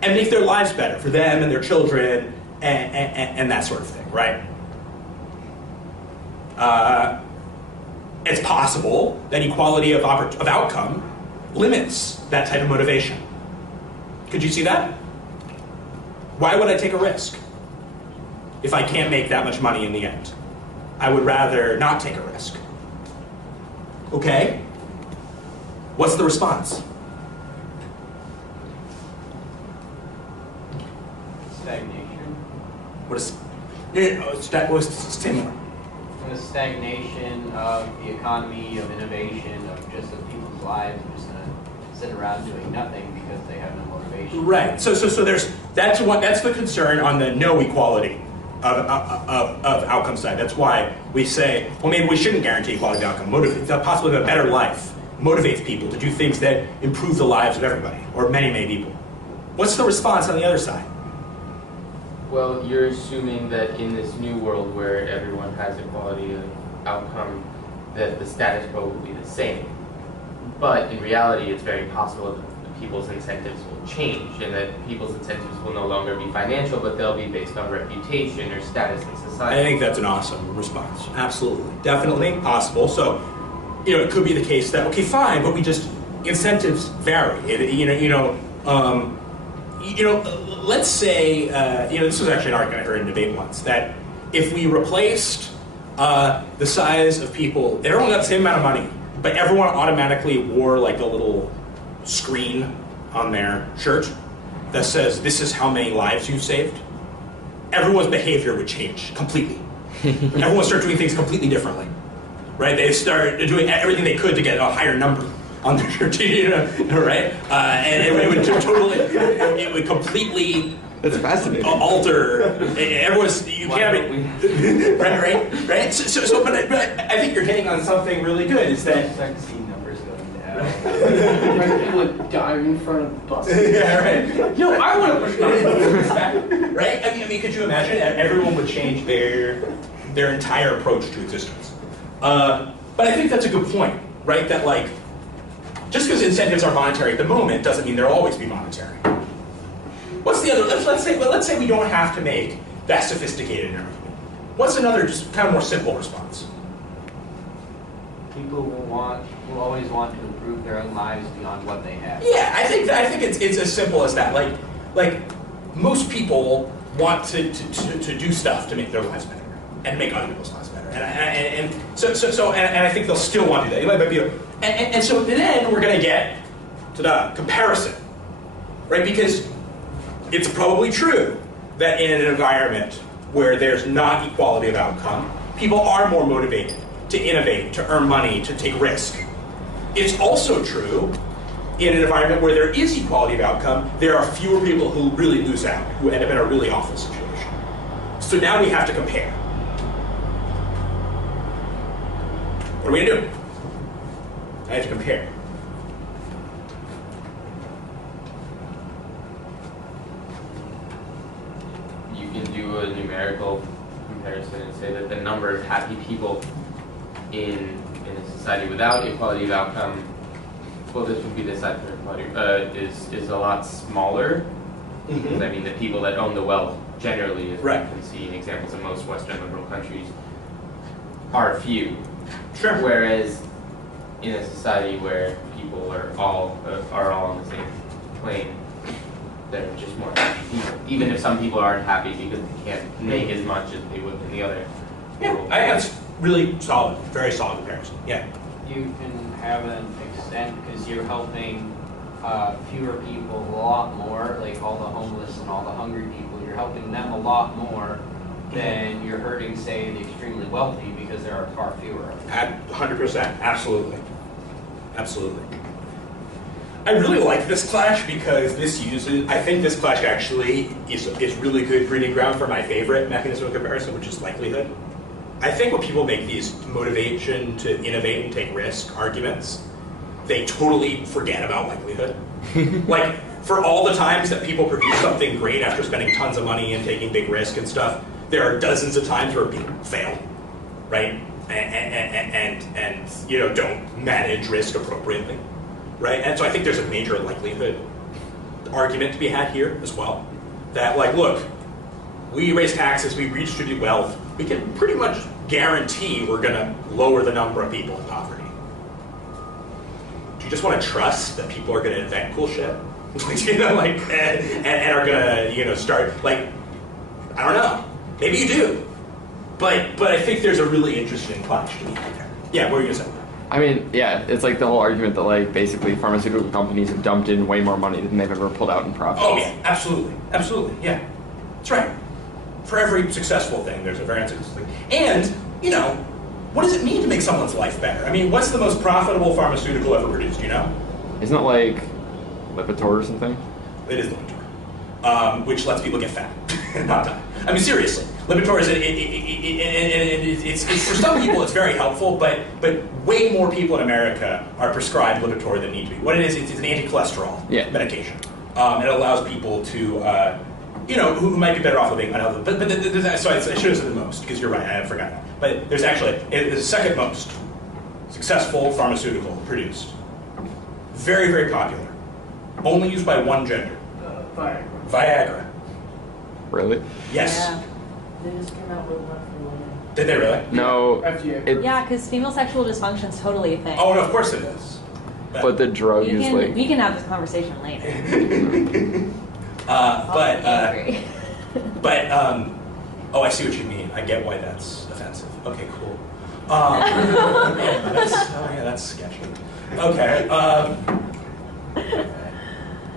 and make their lives better for them and their children and that sort of thing, right? It's possible that equality of outcome limits that type of motivation. Could you see that? Why would I take a risk if I can't make that much money in the end? I would rather not take a risk. Okay? What's the response? Stagnation. What is say more. The stagnation of the economy, of innovation, of just of people's lives are just gonna sit around doing nothing because they have no motivation. Right. So that's the concern on the no equality of outcome side. That's why we say, well, maybe we shouldn't guarantee equality of outcome. The possibility of a better life motivates people to do things that improve the lives of everybody, or many, many people. What's the response on the other side? Well, you're assuming that in this new world where everyone has equality of outcome, that the status quo will be the same. But in reality, it's very possible that people's incentives will change, and that people's incentives will no longer be financial, but they'll be based on reputation or status in society. I think that's an awesome response. Absolutely. Definitely possible. So, it could be the case that, okay, fine, but incentives vary. Let's say, this was actually an argument I heard in a debate once, that if we replaced the size of people, everyone got the same amount of money, but everyone automatically wore like a little screen on their shirt that says, this is how many lives you've saved, everyone's behavior would change completely. Everyone would start doing things completely differently, right? They start doing everything they could to get a higher number on their shirt, right? And it would completely That's fascinating. alter. Everyone's you can't right. So, but I think you're hitting on something really good. Is that Start to see numbers going down. Right, people would dive in front of the bus. yeah, right. Yo, I want to push buttons, right? I mean, could you imagine that everyone would change their entire approach to existence? But I think that's a good point, right? That like, just because incentives are monetary at the moment doesn't mean they'll always be monetary. What's the other? Let's say we don't have to make that sophisticated an argument. What's another just kind of more simple response? People will always want to improve their own lives beyond what they have. Yeah, I think it's as simple as that. Like most people want to do stuff to make their lives better and make other people's lives better, and I think they'll still want to do that. It might be and so then we're going to get to the comparison, right? Because it's probably true that in an environment where there's not equality of outcome, people are more motivated to innovate, to earn money, to take risk. It's also true in an environment where there is equality of outcome, there are fewer people who really lose out, who end up in a really awful situation. So now we have to compare. What are we going to do? I have to compare. You can do a numerical comparison and say that the number of happy people in a society without equality of outcome, well, this would be the side for equality, is a lot smaller. Because I mean, the people that own the wealth generally, as Right. we can see in examples of most Western liberal countries, are few. Sure. Whereas in a society where people are all on the same plane, there are just more happy people. Even if some people aren't happy because they can't make as much as they would in the other. Yeah, I think that's really solid, very solid comparison. Yeah. You can have an extent because you're helping fewer people a lot more, like all the homeless and all the hungry people. You're helping them a lot more than you're hurting, say, the extremely wealthy because there are far fewer of them. At 100%, absolutely. Absolutely. I really like this clash because I think this clash actually is really good breeding ground for my favorite mechanism of comparison, which is likelihood. I think when people make these motivation to innovate and take risk arguments, they totally forget about likelihood. Like, for all the times that people produce something great after spending tons of money and taking big risk and stuff, there are dozens of times where people fail, right? And you know, don't manage risk appropriately, right? And so I think there's a major likelihood argument to be had here as well. That, like, look, we raise taxes, we redistribute wealth, we can pretty much guarantee we're gonna lower the number of people in poverty. Do you just want to trust that people are gonna invent cool shit? You know, like, and are gonna, you know, start, like, I don't know. Maybe you do. But I think there's a really interesting question there. Yeah, what were you gonna say? I mean, yeah, it's like the whole argument that, like, basically pharmaceutical companies have dumped in way more money than they've ever pulled out in profits. Oh yeah, absolutely, absolutely, yeah, that's right. For every successful thing, there's a very unsuccessful thing. And, you know, what does it mean to make someone's life better? I mean, what's the most profitable pharmaceutical ever produced, you know? Isn't it like Lipitor or something? It is Lipitor, which lets people get fat and not die. I mean, seriously, Lipitor is it's for some people it's very helpful, but way more people in America are prescribed Lipitor than need to be. What it is, it's an anti-cholesterol medication. It allows people to, you know, who might be better off living unhealthy. But so I should have said the most, because you're right, I forgot that. But there's actually the second most successful pharmaceutical produced. Very, very popular. Only used by one gender. Viagra. Really? Yes. Yeah. They just came out with one for women. Did they really? No. FDA. Yeah, because female sexual dysfunction is totally a thing. Oh, no, of course it is. But the drug we is can, like... we can have this conversation later. Oh, I see what you mean. I get why that's offensive. Okay, cool. That's sketchy. Okay.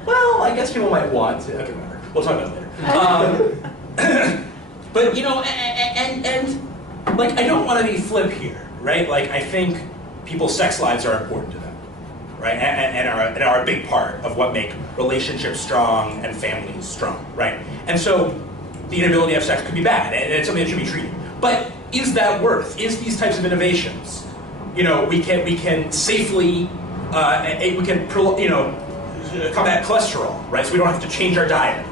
Well, I guess people might want to. Okay, whatever. We'll talk about it later. But, you know, and like, I don't want to be flip here, right? Like, I think people's sex lives are important to them, right? And are a big part of what make relationships strong and families strong, right? And so the inability to have sex could be bad, and it's something that should be treated. But is that worth? Is these types of innovations, you know, we can safely, we can, you know, combat cholesterol, right? So we don't have to change our diet.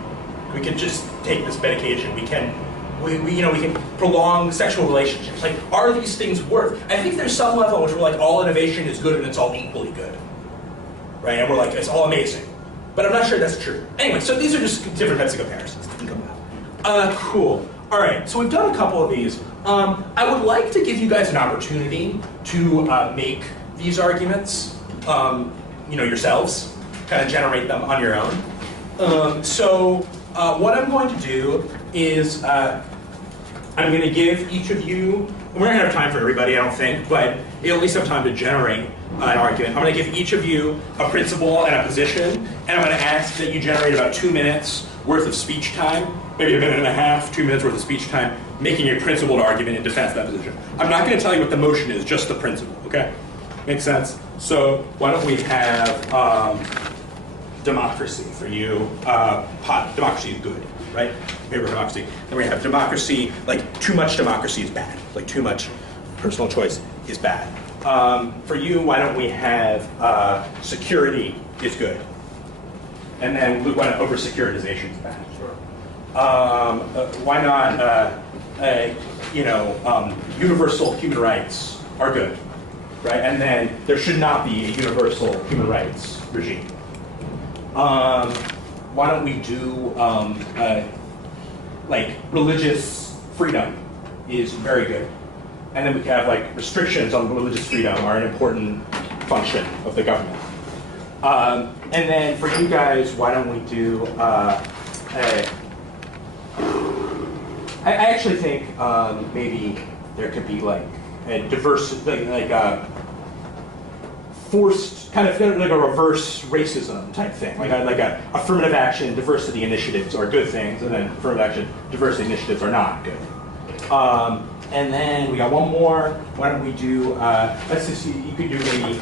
We can just take this medication. We can prolong sexual relationships. Like, are these things worth? I think there's some level in which we're like, all innovation is good and it's all equally good, right? And we're like, it's all amazing. But I'm not sure that's true. Anyway, so these are just different types of comparisons to think about. Cool. All right, so we've done a couple of these. I would like to give you guys an opportunity to make these arguments, you know, yourselves, kind of generate them on your own. So what I'm going to do is I'm going to give each of you, we're not going to have time for everybody, I don't think, but you'll at least have time to generate an argument. I'm going to give each of you a principle and a position, and I'm going to ask that you generate about 2 minutes worth of speech time, maybe a minute and a half, 2 minutes worth of speech time, making a principled argument in defense of that position. I'm not going to tell you what the motion is, just the principle, okay? Makes sense? So why don't we have democracy for you. Democracy is good, right? Favor of democracy. Then we have democracy, like too much democracy is bad. Like too much personal choice is bad. For you, why don't we have security is good. And then Luke, why not over securitization is bad. Sure. Why not, universal human rights are good, right? And then there should not be a universal human rights regime. Why don't we do, like, religious freedom is very good. And then we can have, like, restrictions on religious freedom are an important function of the government. And then for you guys, why don't we do, I actually think maybe there could be, like, a diverse, forced, kind of like a reverse racism type thing, like a affirmative action, diversity initiatives are good things, and then affirmative action, diversity initiatives are not good. And then we got one more. Why don't we do? Let's just see. You could do maybe.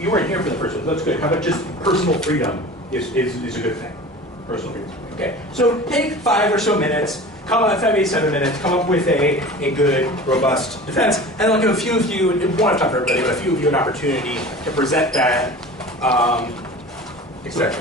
You weren't here for the first one. So that's good. How about just personal freedom is a good thing. Personal freedom. Okay. So take 5 or so minutes if I made 7 minutes, come up with a good, robust defense, and I'll give a few of you, one not for everybody, but a few of you an opportunity to present that, etc.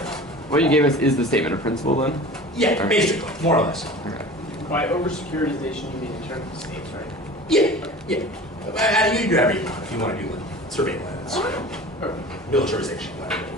What you gave us is the statement of principle then? Yeah, Okay. basically, more or less. Okay. By over-securitization, you mean in terms of states, right? Yeah. You can do whatever you want if you want to do like surveillance, Okay. militarization, whatever it is.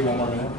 maybe one more minute.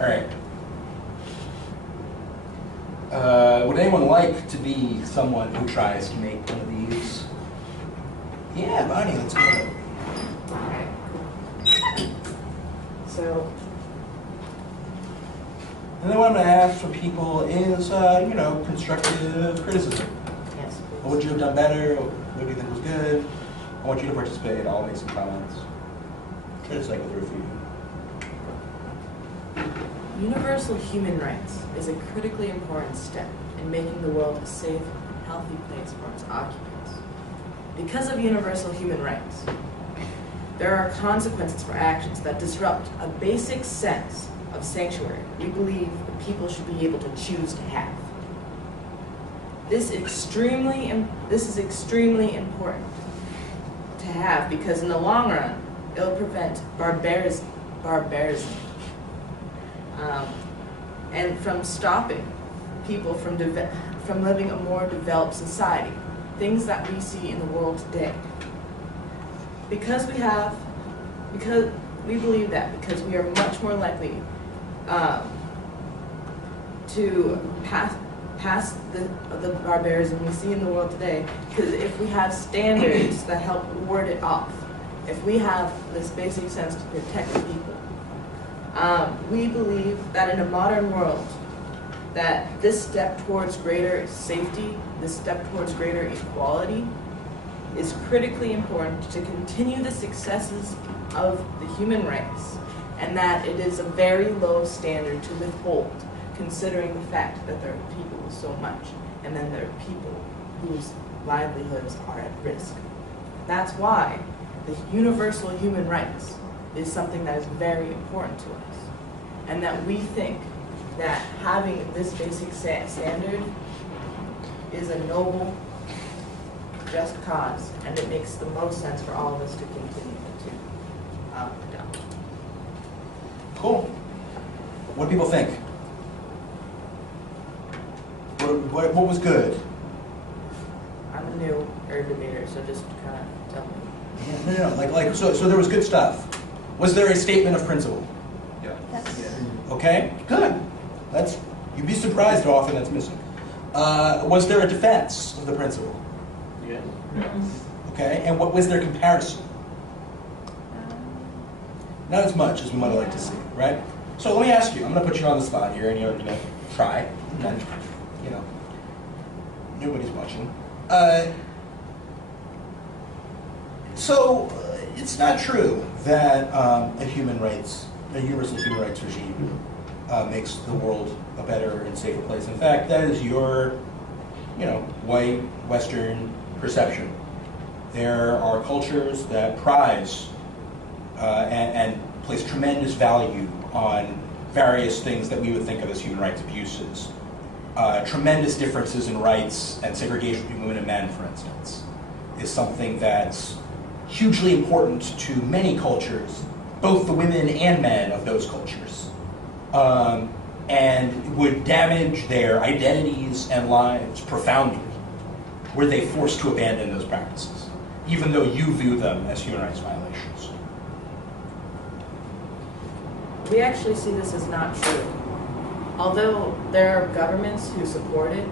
All right. Would anyone like to be someone who tries to make one of these? Yeah, Bonnie, let's go. So, And then what I'm going to ask from people is, constructive criticism. yes. What would you have done better? What do you think was good? I want you to participate. I'll make some comments. Try to cycle through a few. Universal human rights is a critically important step in making the world a safe and healthy place for its occupants. Because of universal human rights, there are consequences for actions that disrupt a basic sense of sanctuary we believe that people should be able to choose to have. This is extremely important to have because in the long run, it'll prevent barbarism and from stopping people from living a more developed society, things that we see in the world today. Because we believe that because we are much more likely to pass the barbarism we see in the world today, because if we have standards that help ward it off, if we have this basic sense to protect the people, we believe that in a modern world, that this step towards greater safety, this step towards greater equality, is critically important to continue the successes of the human race, and that it is a very low standard to withhold, considering the fact that there are people with so much, and then there are people whose livelihoods are at risk. That's why the universal human rights is something that is very important to us. And that we think that having this basic standard is a noble, just cause, and it makes the most sense for all of us to continue to adopt. Cool. What do people think? What was good? I'm a new debater, so just kind of tell me. No. So there was good stuff. Was there a statement of principle? Yes. Okay, good. You'd be surprised how often that's missing. Was there a defense of the principle? Yes. Okay, and what was their comparison? Not as much as we might have liked to see, right? So let me ask you, I'm going to put you on the spot here, and you're going to try, and then, nobody's watching. So it's not true that a universal human rights regime makes the world a better and safer place. In fact, that is your, white Western perception. There are cultures that prize and place tremendous value on various things that we would think of as human rights abuses. Tremendous differences in rights and segregation between women and men, for instance, is something that's hugely important to many cultures, both the women and men of those cultures, and would damage their identities and lives profoundly were they forced to abandon those practices, even though you view them as human rights violations. We actually see this as not true. Although there are governments who support it,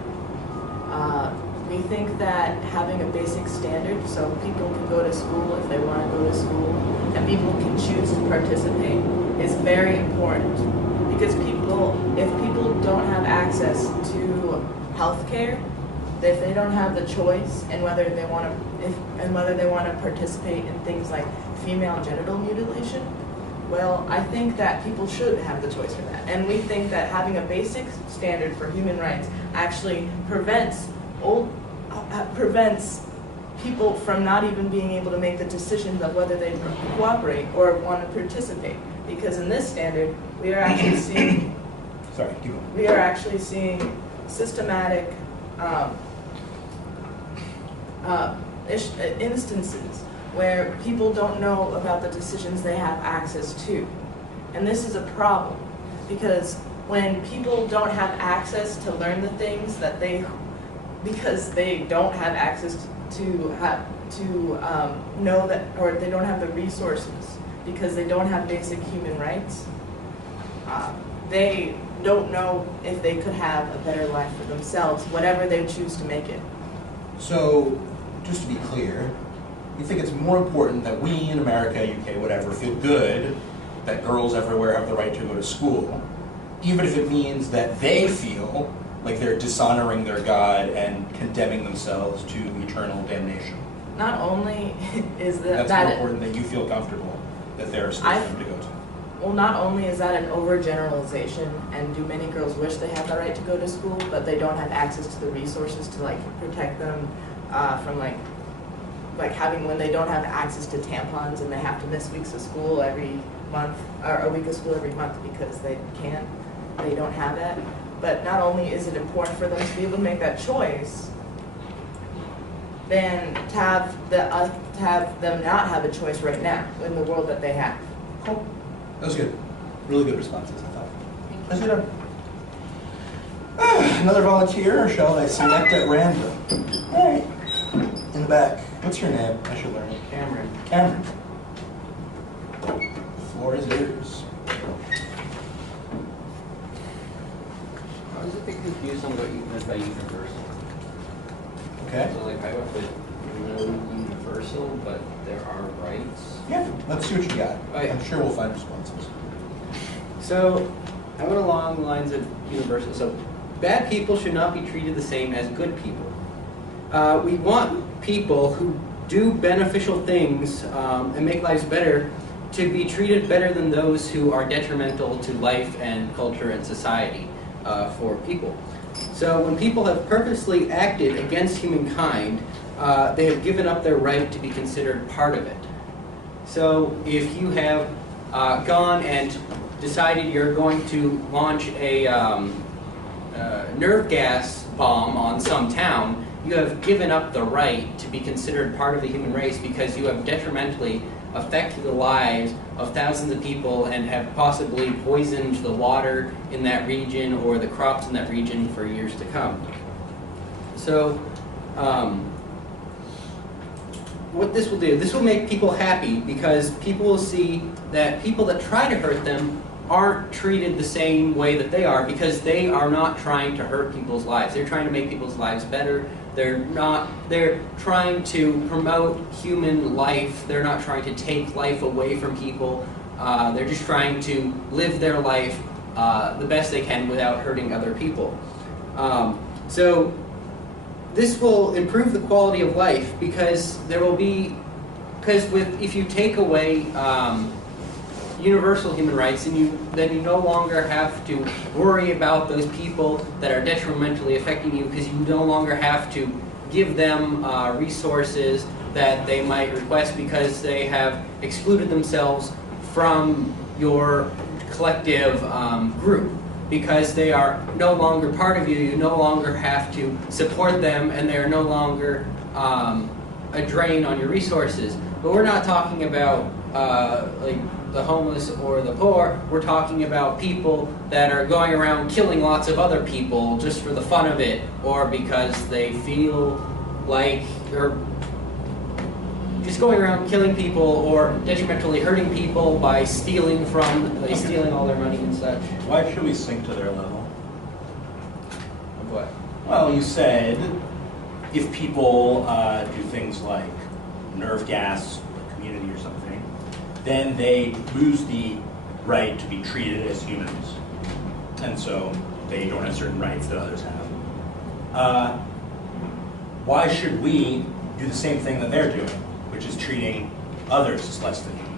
we think that having a basic standard so people can go to school if they want to go to school and people can choose to participate is very important. Because if people don't have access to health care, if they don't have the choice and whether they want to participate in things like female genital mutilation, well, I think that people should have the choice for that. And we think that having a basic standard for human rights actually prevents people from not even being able to make the decisions of whether they cooperate or want to participate. Because in this standard, we are actually seeing systematic instances where people don't know about the decisions they have access to. And this is a problem, because when people don't have access to learn the things that because they don't have access to know that, or they don't have the resources, because they don't have basic human rights, they don't know if they could have a better life for themselves, whatever they choose to make it. So, just to be clear, you think it's more important that we in America, UK, whatever, feel good that girls everywhere have the right to go to school, even if it means that they feel like they're dishonoring their God and condemning themselves to eternal damnation? Not only is that's more important that you feel comfortable that there are schools for them to go to. Well, not only is that an overgeneralization, and do many girls wish they had the right to go to school, but they don't have access to the resources to protect them from having, when they don't have access to tampons and they have to miss weeks of school every month, or a week of school every month because they don't have that. But not only is it important for them to be able to make that choice, then to have them not have a choice right now in the world that they have. Cool. That was good. Really good responses, I thought. Let's get another volunteer, or shall I select at random? All right. In the back. What's your name? I should learn it. Cameron. Cameron. The floor is yours. I was a bit confused on what you meant by universal. Okay. So I would put no universal, but there are rights. Yeah, let's see what you got. Right. I'm sure we'll find responses. So I went along the lines of universal. So bad people should not be treated the same as good people. We want people who do beneficial things and make lives better to be treated better than those who are detrimental to life and culture and society for people. So when people have purposely acted against humankind, they have given up their right to be considered part of it. So if you have gone and decided you're going to launch a nerve gas bomb on some town, you have given up the right to be considered part of the human race because you have detrimentally affected the lives of thousands of people and have possibly poisoned the water in that region or the crops in that region for years to come. So, what this will do, this will make people happy because people will see that people that try to hurt them aren't treated the same way that they are because they are not trying to hurt people's lives. They're trying to make people's lives better. They're trying to promote human life. They're not trying to take life away from people. They're just trying to live their life the best they can without hurting other people. So this will improve the quality of life because if you take away universal human rights, then you no longer have to worry about those people that are detrimentally affecting you because you no longer have to give them resources that they might request because they have excluded themselves from your collective group. Because they are no longer part of you, you no longer have to support them and they are no longer a drain on your resources. But we're not talking about like the homeless or the poor. We're talking about people that are going around killing lots of other people just for the fun of it, or because they feel like they're just going around killing people or detrimentally hurting people by stealing all their money and such. Why should we sink to their level? Of what? Well, you said if people do things like nerve gas the community or something, then they lose the right to be treated as humans. And so they don't have certain rights that others have. Why should we do the same thing that they're doing, which is treating others as less than human?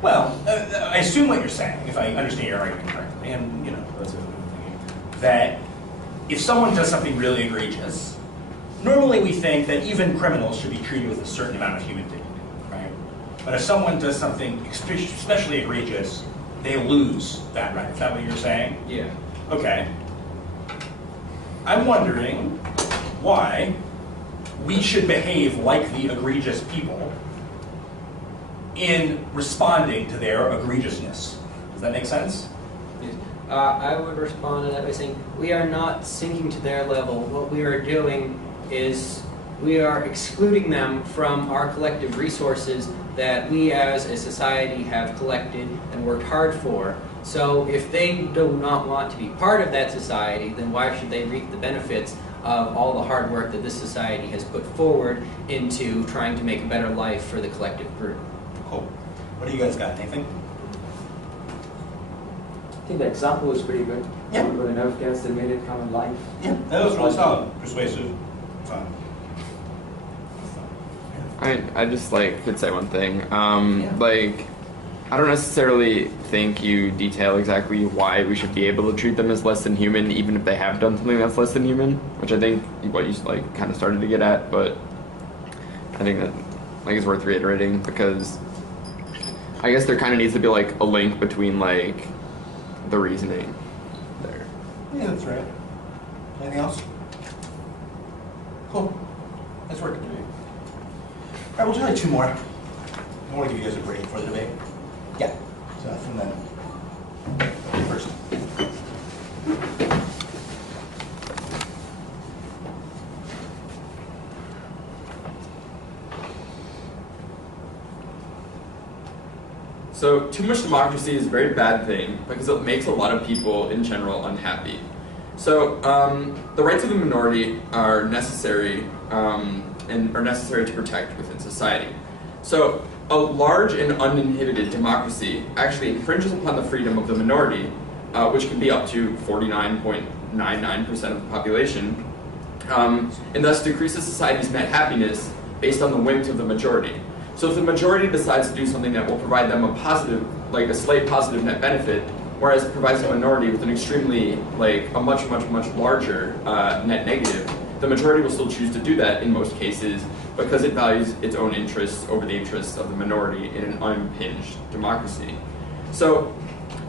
Well, I assume what you're saying, if I understand your argument correctly, and that's what I'm thinking, that if someone does something really egregious, normally we think that even criminals should be treated with a certain amount of human dignity, right? But if someone does something especially egregious, they lose that right. Is that what you're saying? Yeah. Okay. I'm wondering why we should behave like the egregious people in responding to their egregiousness. Does that make sense? Yes. I would respond to that by saying we are not sinking to their level. What we are doing is we are excluding them from our collective resources that we as a society have collected and worked hard for. So if they do not want to be part of that society, then why should they reap the benefits of all the hard work that this society has put forward into trying to make a better life for the collective group? Cool. What do you guys got? Anything? I think the example was pretty good. Yeah. With the nerve gas that made it come alive. Yeah, that was really solid. Persuasive. Fun. I just could say one thing. I don't necessarily think you detail exactly why we should be able to treat them as less than human, even if they have done something that's less than human. Which I think what you kind of started to get at, but I think that is worth reiterating because I guess there kind of needs to be a link between the reasoning there. Yeah, that's right. Anything else? Cool. Nice work. All right, we'll try 2 more. I want to give you guys a break for the debate. Yeah. So from then, first. So too much democracy is a very bad thing because it makes a lot of people in general unhappy. So the rights of the minority are necessary and are necessary to protect within society. So a large and uninhibited democracy actually infringes upon the freedom of the minority, which can be up to 49.99% of the population, and thus decreases society's net happiness based on the whims of the majority. So if the majority decides to do something that will provide them a positive, a slight positive net benefit, Whereas it provides a minority with an extremely, like, a much larger net negative, the majority will still choose to do that in most cases because it values its own interests over the interests of the minority in an unimpinged democracy. So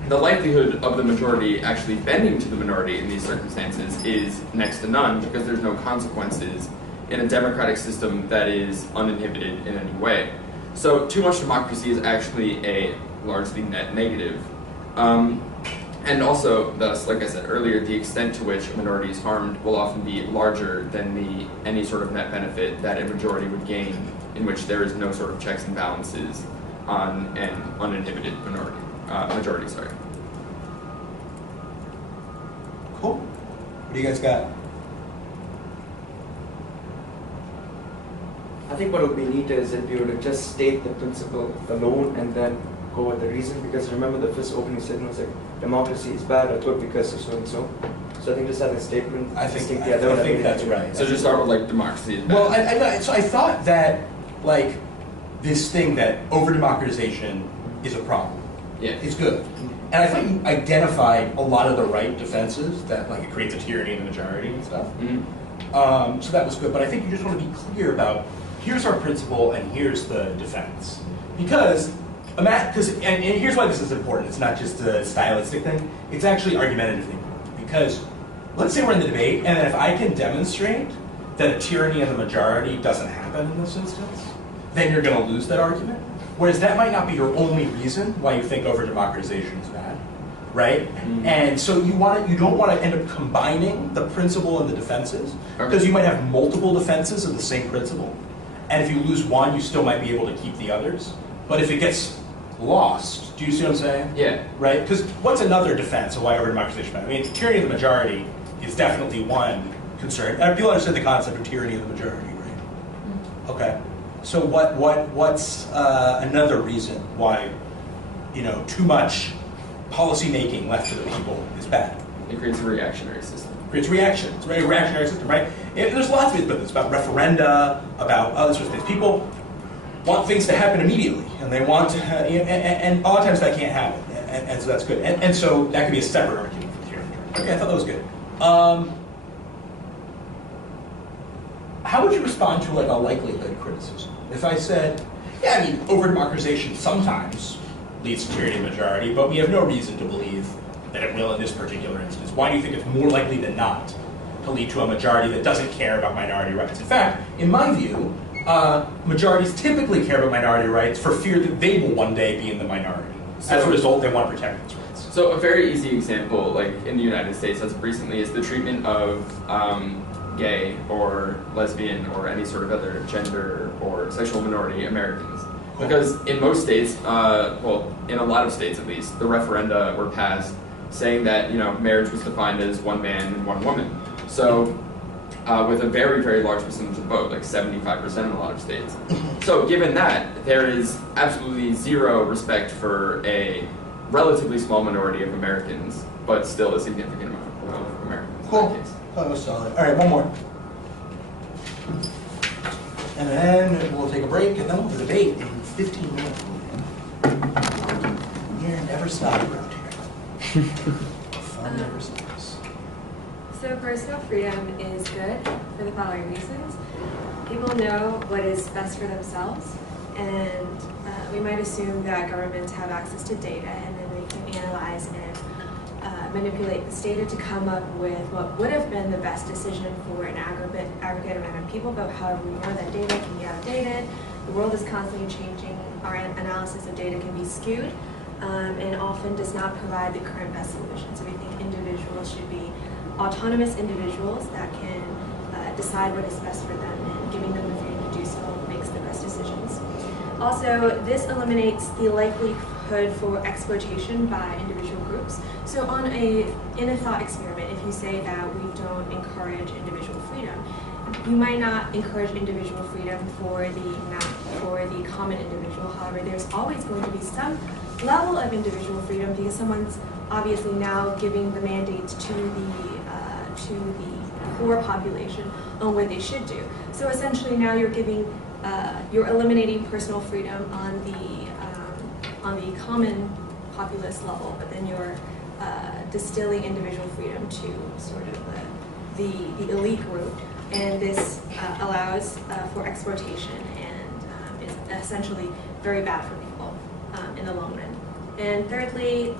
the likelihood of the majority actually bending to the minority in these circumstances is next to none because there's no consequences in a democratic system that is uninhibited in any way. So too much democracy is actually a largely net negative. And also, thus, like I said earlier, the extent to which a minority is harmed will often be larger than any sort of net benefit that a majority would gain, in which there is no sort of checks and balances on an uninhibited majority. Sorry. Cool. What do you guys got? I think what would be neat is if you were to just state the principle alone and then go with the reason, because remember the first opening statement was like, democracy is bad or good because of so and so. So I think just having a statement. I think that's right. So just start with like democracy is bad. Well, so I thought that like this thing that over-democratization is a problem. Yeah. It's good. And I thought you identified a lot of the right defenses that like it creates a tyranny in the majority and stuff. Mm-hmm. So that was good. But I think you just want to be clear about here's our principle and here's the defense. Because and here's why this is important. It's not just a stylistic thing. It's actually argumentative thing. Because let's say we're in the debate, and then if I can demonstrate that a tyranny of the majority doesn't happen in this instance, then you're going to lose that argument. Whereas that might not be your only reason why you think over-democratization is bad, right? Mm-hmm. And so you don't want to end up combining the principle and the defenses, because you might have multiple defenses of the same principle. And if you lose one, you still might be able to keep the others. But if it gets lost, do you see what I'm saying? Yeah. Right? Because what's another defense of why over-democratization matters? I mean, tyranny of the majority is definitely one concern. People understand the concept of tyranny of the majority, right? Mm-hmm. Okay. So what's another reason why, too much policy making left to the people is bad? It creates a reactionary system. Creates reaction. It's a very reactionary system, right? There's lots of it, but it's about referenda, about other sorts of things. People want things to happen immediately, and they want to, and a lot of times that can't happen, and so that's good. And so that could be a separate argument for tyranny. Okay, I thought that was good. How would you respond to like a likelihood criticism? If I said, yeah, I mean, over-democratization sometimes leads to tyranny of the majority, but we have no reason to believe that it will in this particular instance. Why do you think it's more likely than not to lead to a majority that doesn't care about minority rights? In fact, in my view, majorities typically care about minority rights for fear that they will one day be in the minority. As a result, they want to protect those rights. So a very easy example, like in the United States as of recently, is the treatment of gay or lesbian or any sort of other gender or sexual minority Americans. Because in most states, well, in a lot of states at least, the referenda were passed saying that marriage was defined as one man and one woman. So with a very, very large percentage of the vote, like 75% in a lot of states. So given that, there is absolutely zero respect for a relatively small minority of Americans, but still a significant amount of Americans. Cool. In that case. That was solid. All right, one more. And then we'll take a break, and then we'll debate in 15 minutes. You're never stopping around here. Fun never stops. So personal freedom is good for the following reasons. People know what is best for themselves, and we might assume that governments have access to data, and then they can analyze and manipulate this data to come up with what would have been the best decision for an aggregate amount of people, but however we know that data can be outdated, the world is constantly changing, our analysis of data can be skewed, and often does not provide the current best solution. So we think individuals should be autonomous individuals that can decide what is best for them, and giving them the freedom to do so makes the best decisions. Also, this eliminates the likelihood for exploitation by individual groups. So in a thought experiment, if you say that we don't encourage individual freedom, you might not encourage individual freedom for the common individual. However, there's always going to be some level of individual freedom because someone's obviously now giving the mandates to the poor population on what they should do. So essentially now you're eliminating personal freedom on the common populace level, but then you're distilling individual freedom to sort of the elite group, and this allows for exploitation and is essentially very bad for people in the long run. And thirdly,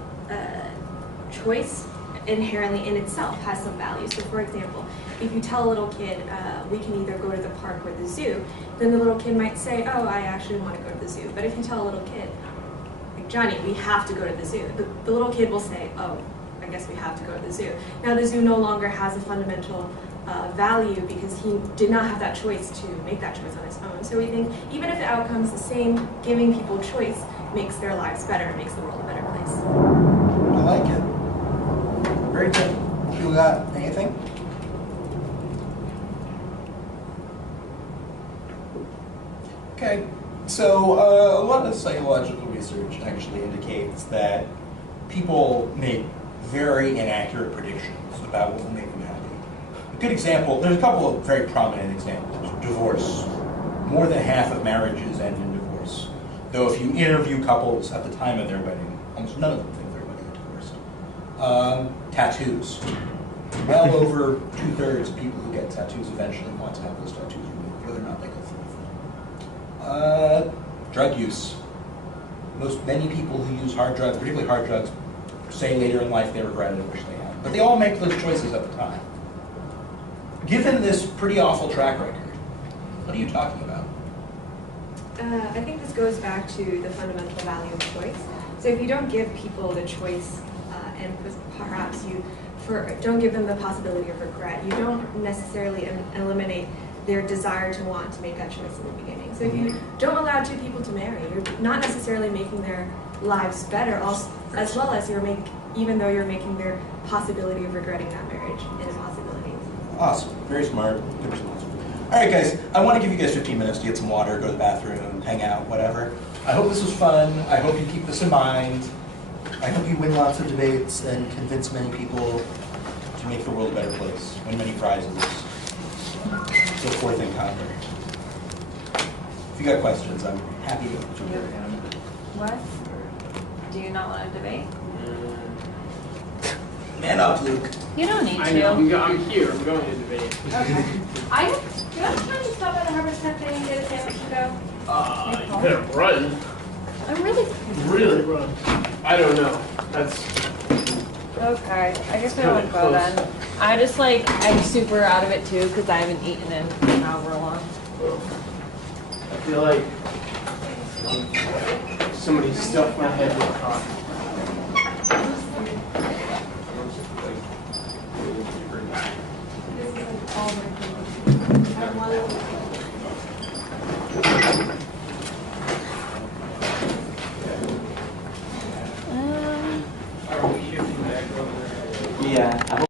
choice inherently in itself has some value. So for example, if you tell a little kid, we can either go to the park or the zoo, then the little kid might say, oh, I actually want to go to the zoo. But if you tell a little kid, like Johnny, we have to go to the zoo, the little kid will say, oh, I guess we have to go to the zoo. Now the zoo no longer has a fundamental value because he did not have that choice to make that choice on his own. So we think even if the outcome is the same, giving people choice makes their lives better, makes the world a better place. I like it. Very good. You got anything? Okay. So a lot of psychological research actually indicates that people make very inaccurate predictions about what will make them happy. A good example, there's a couple of very prominent examples. Divorce. More than half of marriages end in divorce. Though if you interview couples at the time of their wedding, almost none of them think they're going to get divorced. Tattoos. Well over 2/3 of people who get tattoos eventually want to have those tattoos removed, whether or not they go through with them. Drug use. Many people who use hard drugs, particularly hard drugs, say later in life they regret it and wish they had. But they all make those choices at the time. Given this pretty awful track record, what are you talking about? I think this goes back to the fundamental value of choice. So if you don't give people the choice, and perhaps you don't give them the possibility of regret, you don't necessarily eliminate their desire to want to make that choice in the beginning. So if you don't allow two people to marry, you're not necessarily making their lives better, as well as even though you're making their possibility of regretting that marriage an impossibility. Awesome. Very smart. Good response. All right, guys. I want to give you guys 15 minutes to get some water, go to the bathroom, hang out, whatever. I hope this was fun. I hope you keep this in mind. I hope you win lots of debates and convince many people to make the world a better place. Win many prizes. So forth and conquer. If you got questions, I'm happy to answer them. What? Do you not want to debate? Man up, Luke. You don't need I to. know, I'm here. I'm going to debate. Okay. Do you have time to stop at the Harvest Cafe and get a sandwich to go? You better run. I'm really. Really run. I don't know. That's. Okay, I guess we kinda won't go close. then. I'm super out of it too because I haven't eaten in however long. I feel like somebody stuffed my head with cotton. Yeah.